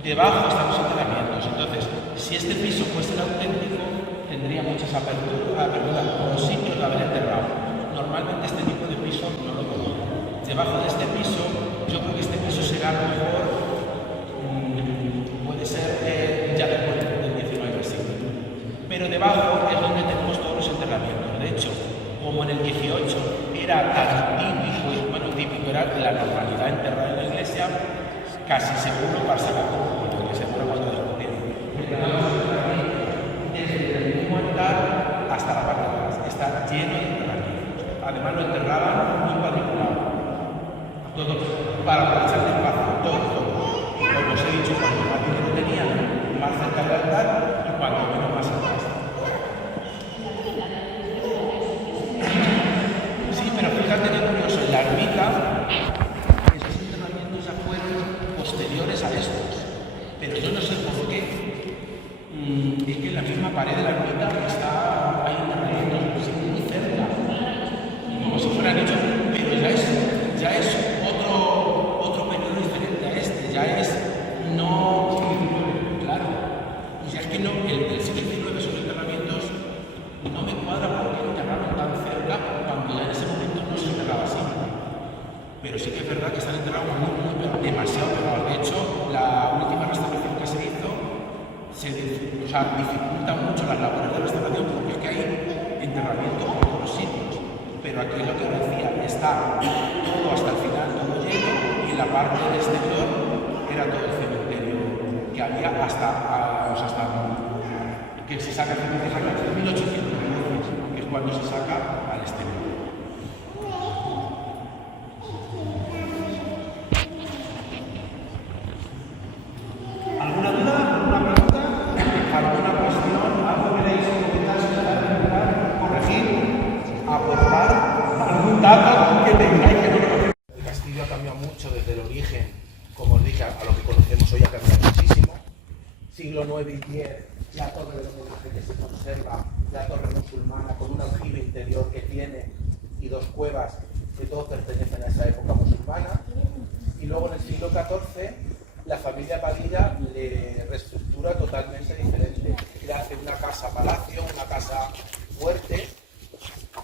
Debajo están los enterramientos. Entonces, si este piso fuese el auténtico, tendría muchas aperturas por los sitios de haber enterrado. Normalmente este tipo de piso no lo conozco. Debajo de este piso, yo creo que este piso será a lo mejor, puede ser ya después del 19 siglo. Pero debajo es donde tenemos todos los enterramientos. De hecho, como en el 18 era tan típico era la normalidad enterrada en la iglesia, casi seguro para sacar porque seguro cuando descubrieron. Desde el mismo altar hasta la parte de atrás, está lleno de enterramientos. Además lo enterraban muy cuadriculado. Todo para aprovechar el espacio, todo. Como os he dicho, cuando más dinero tenían, más cerca del altar, y cuando menos más atrás. Fíjate qué curioso, en la ermita, estos enterramientos ya fueron posteriores a estos, pero yo no sé por qué. Es que en la misma pared de la ermita hay enterramientos muy cerca, como si fueran hechos, pero ya es otro periodo diferente a este, ya es no claro. Y ya es que no, el siglo XIX esos enterramientos no me cuadra porque enterraron tan cerca cuando ya en ese momento no se enterraba así. Pero sí que es verdad que están enterrados demasiado pegados. De hecho, la última restauración que se hizo dificulta mucho las labores de restauración porque es que hay enterramientos por todos los sitios. Pero aquí lo que os decía, está todo hasta el final, todo lleno, y en la parte del exterior era todo el cementerio que había hasta que se saca el cementerio desde 1800, que es cuando se saca al exterior. ¿Alguna duda? ¿Alguna pregunta? ¿Alguna cuestión? ¿Algo queréis comentar, corregir, aportar? ¿Algún dato que tengáis que conocer? El castillo ha cambiado mucho desde el origen, como os dije, a lo que conocemos hoy ha cambiado muchísimo. Siglo IX y X, la torre del homenaje que se conserva, la torre musulmana con un aljibe interior que tiene y dos cuevas que todos pertenecen a esa época musulmana. Y luego en el siglo XIV la familia Padilla le reestructura totalmente diferente. Le hace una casa palacio, una casa fuerte.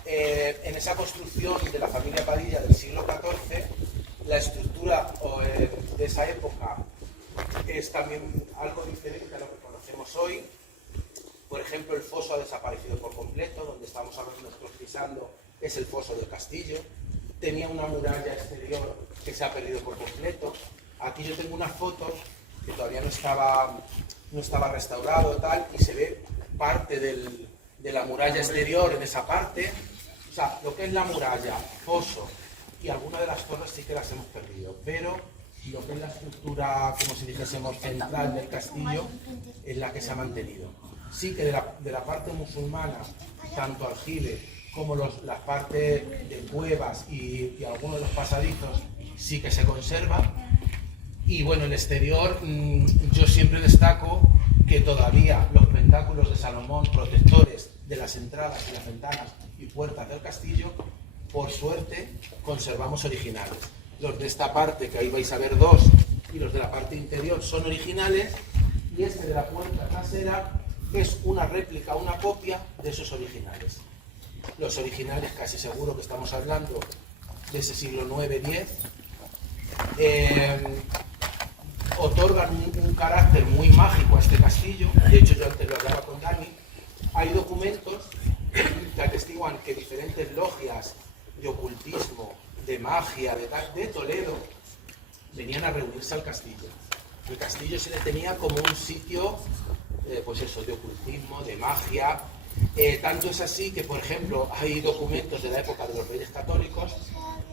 En esa construcción de la familia Padilla del siglo XIV, la estructura de esa época es también algo diferente a lo que conocemos hoy. Por ejemplo, el foso ha desaparecido por completo, donde estamos ahora nosotros pisando es el foso del castillo. Tenía una muralla exterior que se ha perdido por completo. Aquí yo tengo unas fotos que todavía no estaba restaurado tal, y se ve parte de la muralla exterior en esa parte. O sea, lo que es la muralla, foso y algunas de las torres sí que las hemos perdido, pero lo que es la estructura, como si dijésemos, central del castillo es la que se ha mantenido. Sí que de la parte musulmana, tanto aljibe como las partes de cuevas y algunos de los pasadizos sí que se conserva. Y bueno, el exterior, yo siempre destaco que todavía los pentáculos de Salomón, protectores de las entradas y las ventanas y puertas del castillo, por suerte conservamos originales. Los de esta parte, que ahí vais a ver dos, y los de la parte interior son originales, y este de la puerta trasera es una réplica, una copia de esos originales. los originales casi seguro que estamos hablando de ese siglo IX-X, otorgan un carácter muy mágico a este castillo. De hecho, yo antes lo hablaba con Dani. Hay documentos que atestiguan que diferentes logias de ocultismo, de magia, de Toledo, venían a reunirse al castillo. El castillo se le tenía como un sitio, pues eso, de ocultismo, de magia. Tanto es así que, por ejemplo, hay documentos de la época de los Reyes Católicos,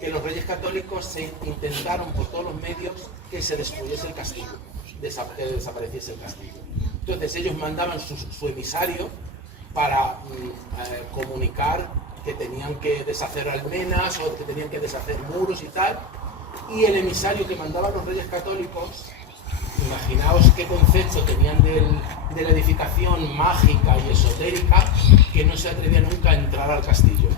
que los Reyes Católicos se intentaron por todos los medios que se destruyese el castillo, que desapareciese el castillo. Entonces ellos mandaban su emisario para comunicar que tenían que deshacer almenas o que tenían que deshacer muros y tal, y el emisario que mandaban los Reyes Católicos, imaginaos qué concepto tenían de la edificación mágica y esotérica, que no se atrevía nunca a entrar al castillo.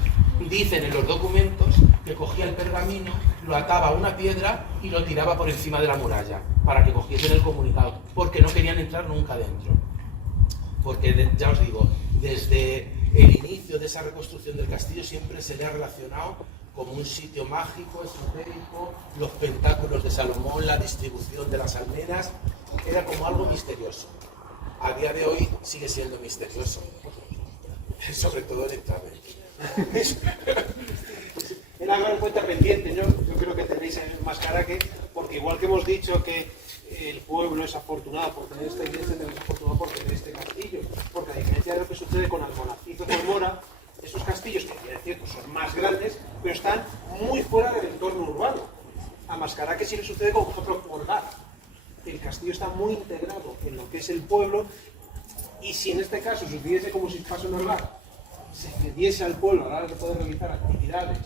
Dicen en los documentos que cogía el pergamino, lo ataba a una piedra y lo tiraba por encima de la muralla para que cogiesen el comunicado, porque no querían entrar nunca dentro. Porque ya os digo, desde el inicio de esa reconstrucción del castillo siempre se le ha relacionado como un sitio mágico, esotérico, los pentáculos de Salomón, la distribución de las almenas, era como algo misterioso. A día de hoy sigue siendo misterioso, sobre todo el entrar. Era gran cuenta pendiente, yo creo que tenéis en Mascaraque, porque igual que hemos dicho que el pueblo es afortunado por tener esta iglesia, es afortunado por tener este castillo, porque a diferencia de lo que sucede con Almonaciz o con Mora, esos castillos, que bien es cierto, son más grandes, pero están muy fuera del entorno urbano. A Mascaraque sí le sucede con, por ejemplo, Orgaz. El castillo está muy integrado en lo que es el pueblo, y si en este caso sucediese como si pasó en Orgaz, se cediese al pueblo a la hora de poder realizar actividades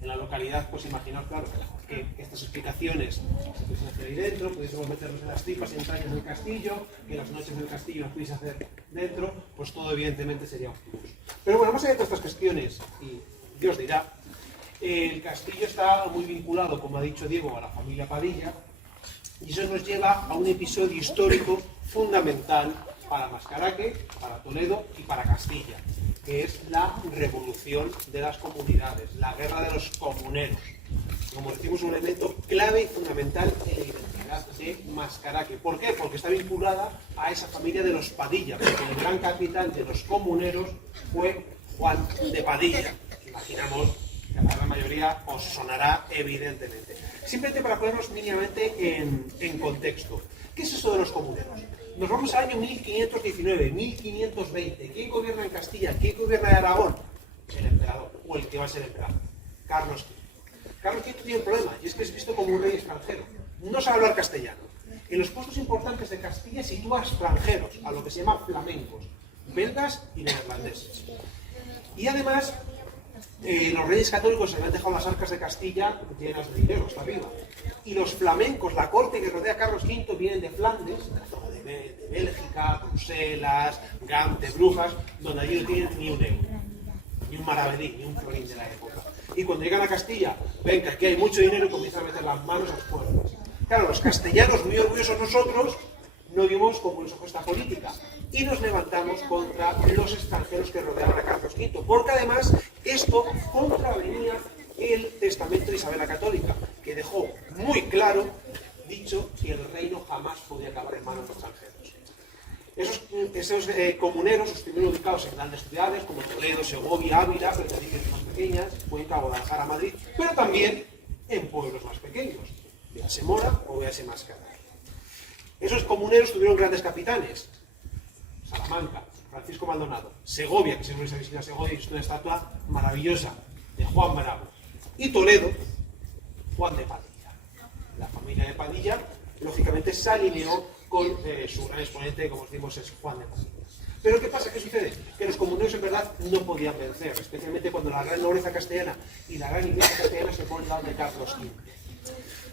en la localidad, pues imaginaos, claro, que estas explicaciones se pudiesen hacer ahí dentro, pudiésemos meternos en las tripas, entrañas del castillo, que las noches del castillo las pudiese hacer dentro, pues todo evidentemente sería oscuro. Pero bueno, más allá de todas estas cuestiones, y Dios dirá, el castillo está muy vinculado, como ha dicho Diego, a la familia Padilla, y eso nos lleva a un episodio histórico fundamental para Mascaraque, para Toledo y para Castilla, que es la revolución de las comunidades, la guerra de los comuneros. Como decimos, un elemento clave y fundamental en la identidad de Mascaraque. ¿Por qué? Porque está vinculada a esa familia de los Padilla, porque el gran capitán de los comuneros fue Juan de Padilla. Imaginamos que a la gran mayoría os sonará evidentemente. Simplemente para ponernos mínimamente en contexto. ¿Qué es eso de los comuneros? Nos vamos al año 1519, 1520. ¿Quién gobierna en Castilla? ¿Quién gobierna en Aragón? El emperador, o el que va a ser emperador, Carlos V. Carlos V tiene un problema, y es que es visto como un rey extranjero. No sabe hablar castellano. En los puestos importantes de Castilla sitúa extranjeros, a lo que se llama flamencos, belgas y neerlandeses. Y además, los reyes católicos se habían dejado las arcas de Castilla llenas de dinero hasta arriba. Y los flamencos, la corte que rodea a Carlos V, vienen de Flandes, de la zona de Bélgica, Bruselas, Gant, de Brujas, donde allí no tienen ni un euro, ni un maravedí, ni un florín de la época. Y cuando llegan a Castilla, ven que aquí hay mucho dinero y comienzan a meter las manos a los pueblos. Claro, los castellanos, muy orgullosos nosotros, no vimos con buenos ojos esta política y nos levantamos contra los extranjeros que rodeaban a Carlos V, porque además esto contravenía el testamento de Isabel la Católica, que dejó muy claro, dicho, que el reino jamás podía acabar en manos de extranjeros. Esos comuneros estuvieron ubicados en grandes ciudades como Toledo, Segovia, Ávila, pero también en más pequeñas, Cuenca, Guadalajara, Madrid, pero también en pueblos más pequeños, véase Mora o véase Mascaraque. Esos comuneros tuvieron grandes capitanes: Salamanca, Francisco Maldonado; Segovia, que siempre se visita Segovia y es una estatua maravillosa de Juan Bravo; y Toledo, Juan de Padilla. La familia de Padilla, lógicamente, se alineó con su gran exponente, como decimos, es Juan de Padilla. Pero ¿qué pasa? ¿Qué sucede? Que los comuneros en verdad no podían vencer, especialmente cuando la gran nobleza castellana y la gran iglesia castellana se ponen al lado de Carlos V.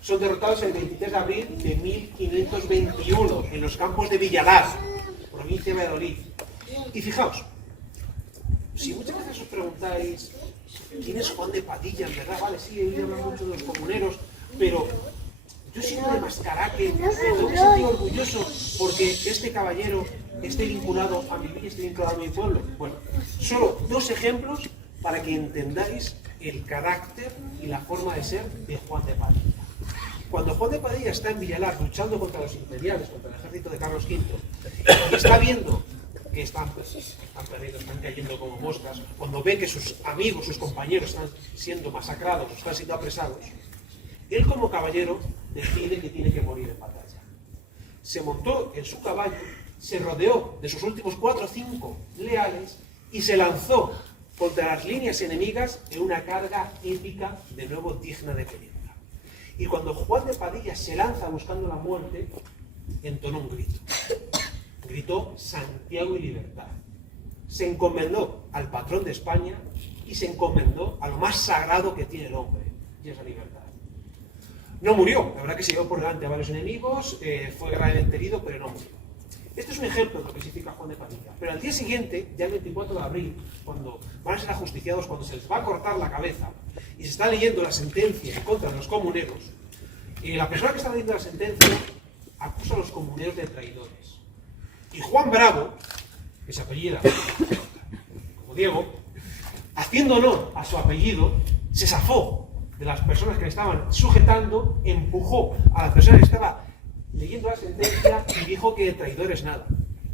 Son derrotados el 23 de abril de 1521 en los campos de Villalar, provincia de Valladolid. Y fijaos, si muchas veces os preguntáis ¿quién es Juan de Padilla? En verdad, vale, sí, he oído hablar mucho de los comuneros, pero yo siendo de Mascaraque, me tengo que sentir orgulloso porque este caballero esté vinculado a mi vida y esté vinculado a mi pueblo. Bueno, solo dos ejemplos para que entendáis el carácter y la forma de ser de Juan de Padilla. Cuando Juan de Padilla está en Villalar luchando contra los imperiales, contra el ejército de Carlos V, y está viendo que están perdiendo, están cayendo como moscas, cuando ve que sus amigos, sus compañeros están siendo masacrados, están siendo apresados, él como caballero decide que tiene que morir en batalla. Se montó en su caballo, se rodeó de sus últimos 4 o 5 leales y se lanzó contra las líneas enemigas en una carga épica, de nuevo digna de película. Y cuando Juan de Padilla se lanza buscando la muerte, entonó un grito. Gritó Santiago y libertad. Se encomendó al patrón de España y se encomendó a lo más sagrado que tiene el hombre, y es la libertad. No murió, la verdad que se llevó por delante a varios enemigos, fue gravemente herido, pero no murió. Este es un ejemplo de lo que significa Juan de Padilla. Pero al día siguiente, ya el 24 de abril, cuando van a ser ajusticiados, cuando se les va a cortar la cabeza y se está leyendo la sentencia en contra de los comuneros, la persona que está leyendo la sentencia acusa a los comuneros de traidores. Y Juan Bravo, que se apellida como Diego, haciendo honor a su apellido, se zafó de las personas que le estaban sujetando, empujó a la persona que estaba leyendo la sentencia y dijo que traidores nada,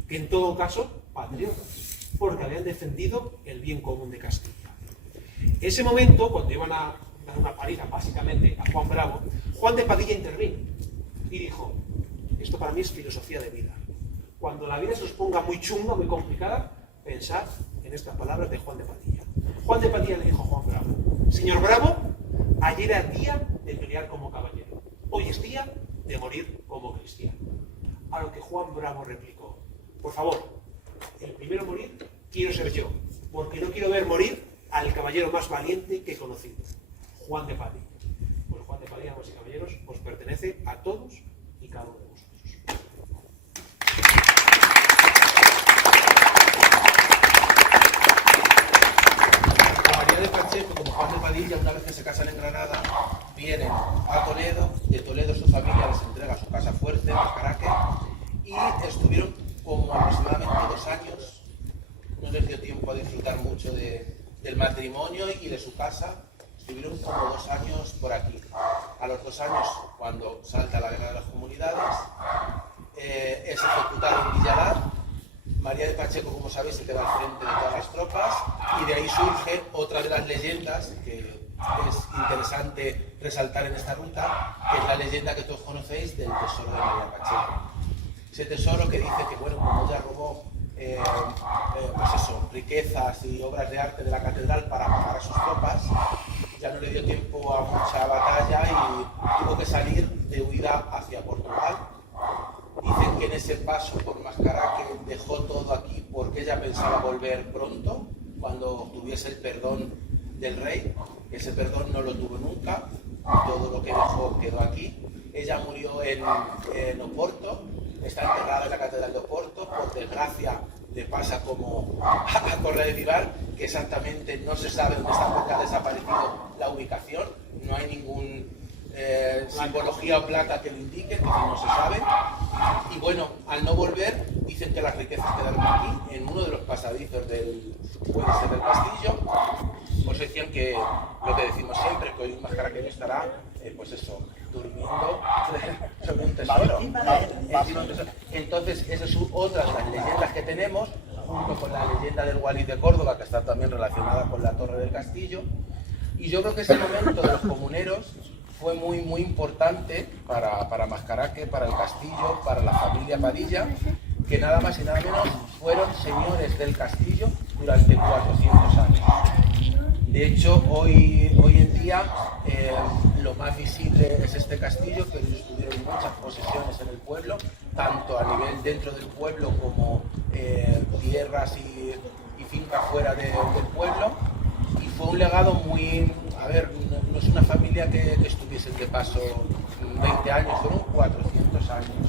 que en todo caso patriotas, porque habían defendido el bien común de Castilla. Ese momento, cuando iban a dar una paliza básicamente a Juan Bravo, Juan de Padilla intervino y dijo: esto para mí es filosofía de vida. Cuando la vida se os ponga muy chunga, muy complicada, pensad en estas palabras de Juan de Padilla. Juan de Padilla le dijo a Juan Bravo: señor Bravo, ayer era día de pelear como caballero, hoy es día de morir como cristiano. A lo que Juan Bravo replicó: por favor, el primero a morir quiero ser yo, porque no quiero ver morir al caballero más valiente que he conocido, Juan de Padilla. Pues Juan de Padilla, damas y caballeros, os pertenece a todos y cada uno de vosotros. María de Pacheco, como Juan de Padilla, una vez que se casan en Granada, vienen a Toledo, de Toledo su familia les entrega su casa fuerte, Mascaraque, y estuvieron como aproximadamente 2 años, no les dio tiempo a disfrutar mucho del matrimonio y de su casa, estuvieron como 2 años por aquí. A los 2 años, cuando salta la guerra de las comunidades, es ejecutado en Villalar. María de Pacheco, como sabéis, se queda al frente de todas las tropas, y de ahí surge otra de las leyendas que es interesante resaltar en esta ruta, que es la leyenda que todos conocéis del tesoro de María de Pacheco. Ese tesoro que dice que, bueno, como ella robó pues eso, riquezas y obras de arte de la catedral para pagar a sus tropas, ya no le dio tiempo a mucha batalla y tuvo que salir de huida hacia Portugal. Dicen que en ese paso por Mascaraque dejó todo aquí porque ella pensaba volver pronto, cuando tuviese el perdón del rey. Ese perdón no lo tuvo nunca, todo lo que dejó quedó aquí. Ella murió en Oporto, está enterrada en la catedral de Oporto. Por desgracia le pasa como a Torre de Vivar, que exactamente no se sabe dónde está porque ha desaparecido la ubicación, no hay ningún simbología o placa que lo indique, que no se sabe. Y bueno, al no volver, dicen que las riquezas quedaron aquí, en uno de los pasadizos del castillo. Pues decían que lo que decimos siempre, que hoy un mascaraqueño estará, pues eso, durmiendo sobre un tesoro. Entonces, esa es otra de las leyendas que tenemos, junto con la leyenda del Walid de Córdoba, que está también relacionada con la Torre del Castillo. Y yo creo que ese momento de los comuneros fue muy importante para Mascaraque, para el castillo, para la familia Padilla, que nada más y nada menos fueron señores del castillo durante 400 años. De hecho, hoy en día lo más visible es este castillo, que ellos tuvieron muchas posesiones en el pueblo, tanto a nivel dentro del pueblo como tierras y fincas fuera del pueblo. Y fue un legado muy... A ver, no es una familia que estuviesen de paso 20 años, fueron 400 años.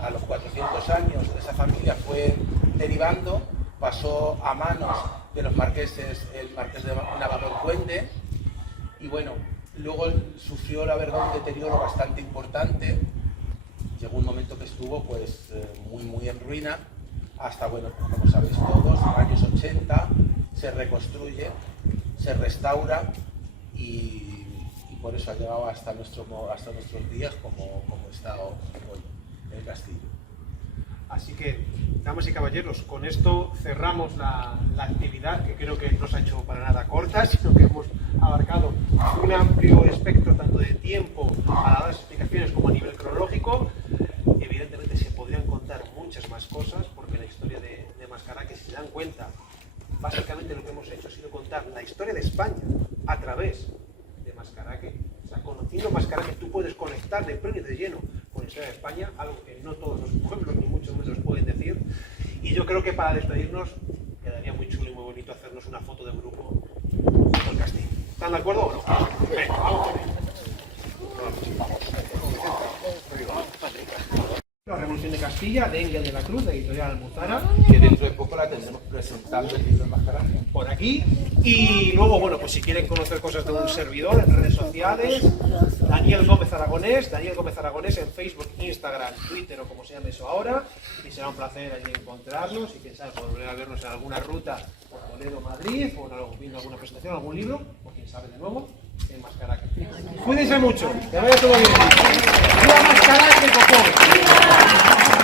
A los 400 años esa familia fue derivando, pasó a manos de los marqueses, el marqués de Navarro-Cuende, y bueno, luego sufrió la verdad un deterioro bastante importante. Llegó un momento que estuvo pues muy en ruina, hasta, bueno, como sabéis todos, años 80 se reconstruye se restaura y por eso ha llegado hasta nuestros días como está hoy el castillo. Así que, damas y caballeros, con esto cerramos la actividad, que creo que no se ha hecho para nada corta, sino que hemos abarcado un amplio espectro tanto de tiempo para dar las explicaciones como a nivel cronológico. Evidentemente se podrían contar muchas más cosas, porque la historia de Mascaraque, si se dan cuenta, básicamente lo que hemos hecho ha sido contar la historia de España a través de Mascaraque. O sea, conociendo Mascaraque tú puedes conectar de pleno y de lleno con la historia de España, algo que no todos los pueblos ni mucho menos pueden decir. Y yo creo que para despedirnos quedaría muy chulo y muy bonito hacernos una foto de grupo junto al castillo. ¿Están de acuerdo o no? Venga, vamos con ello. La Revolución de Castilla, de Engel de la Cruz, de Editorial Almuzara. Que dentro de poco la tendremos presentando el libro de Mascaraque. Por aquí. Y luego, bueno, pues si quieren conocer cosas de un servidor en redes sociales, Daniel Gómez Aragonés en Facebook, Instagram, Twitter o como se llame eso ahora. Y será un placer allí encontrarnos y quién sabe, volver a vernos en alguna ruta por Toledo, Madrid, o viendo alguna presentación, algún libro, o quién sabe de nuevo, en Mascaraque. Cuídense mucho, que vaya todo bien. ¡Viva Mascaraque, Cocó!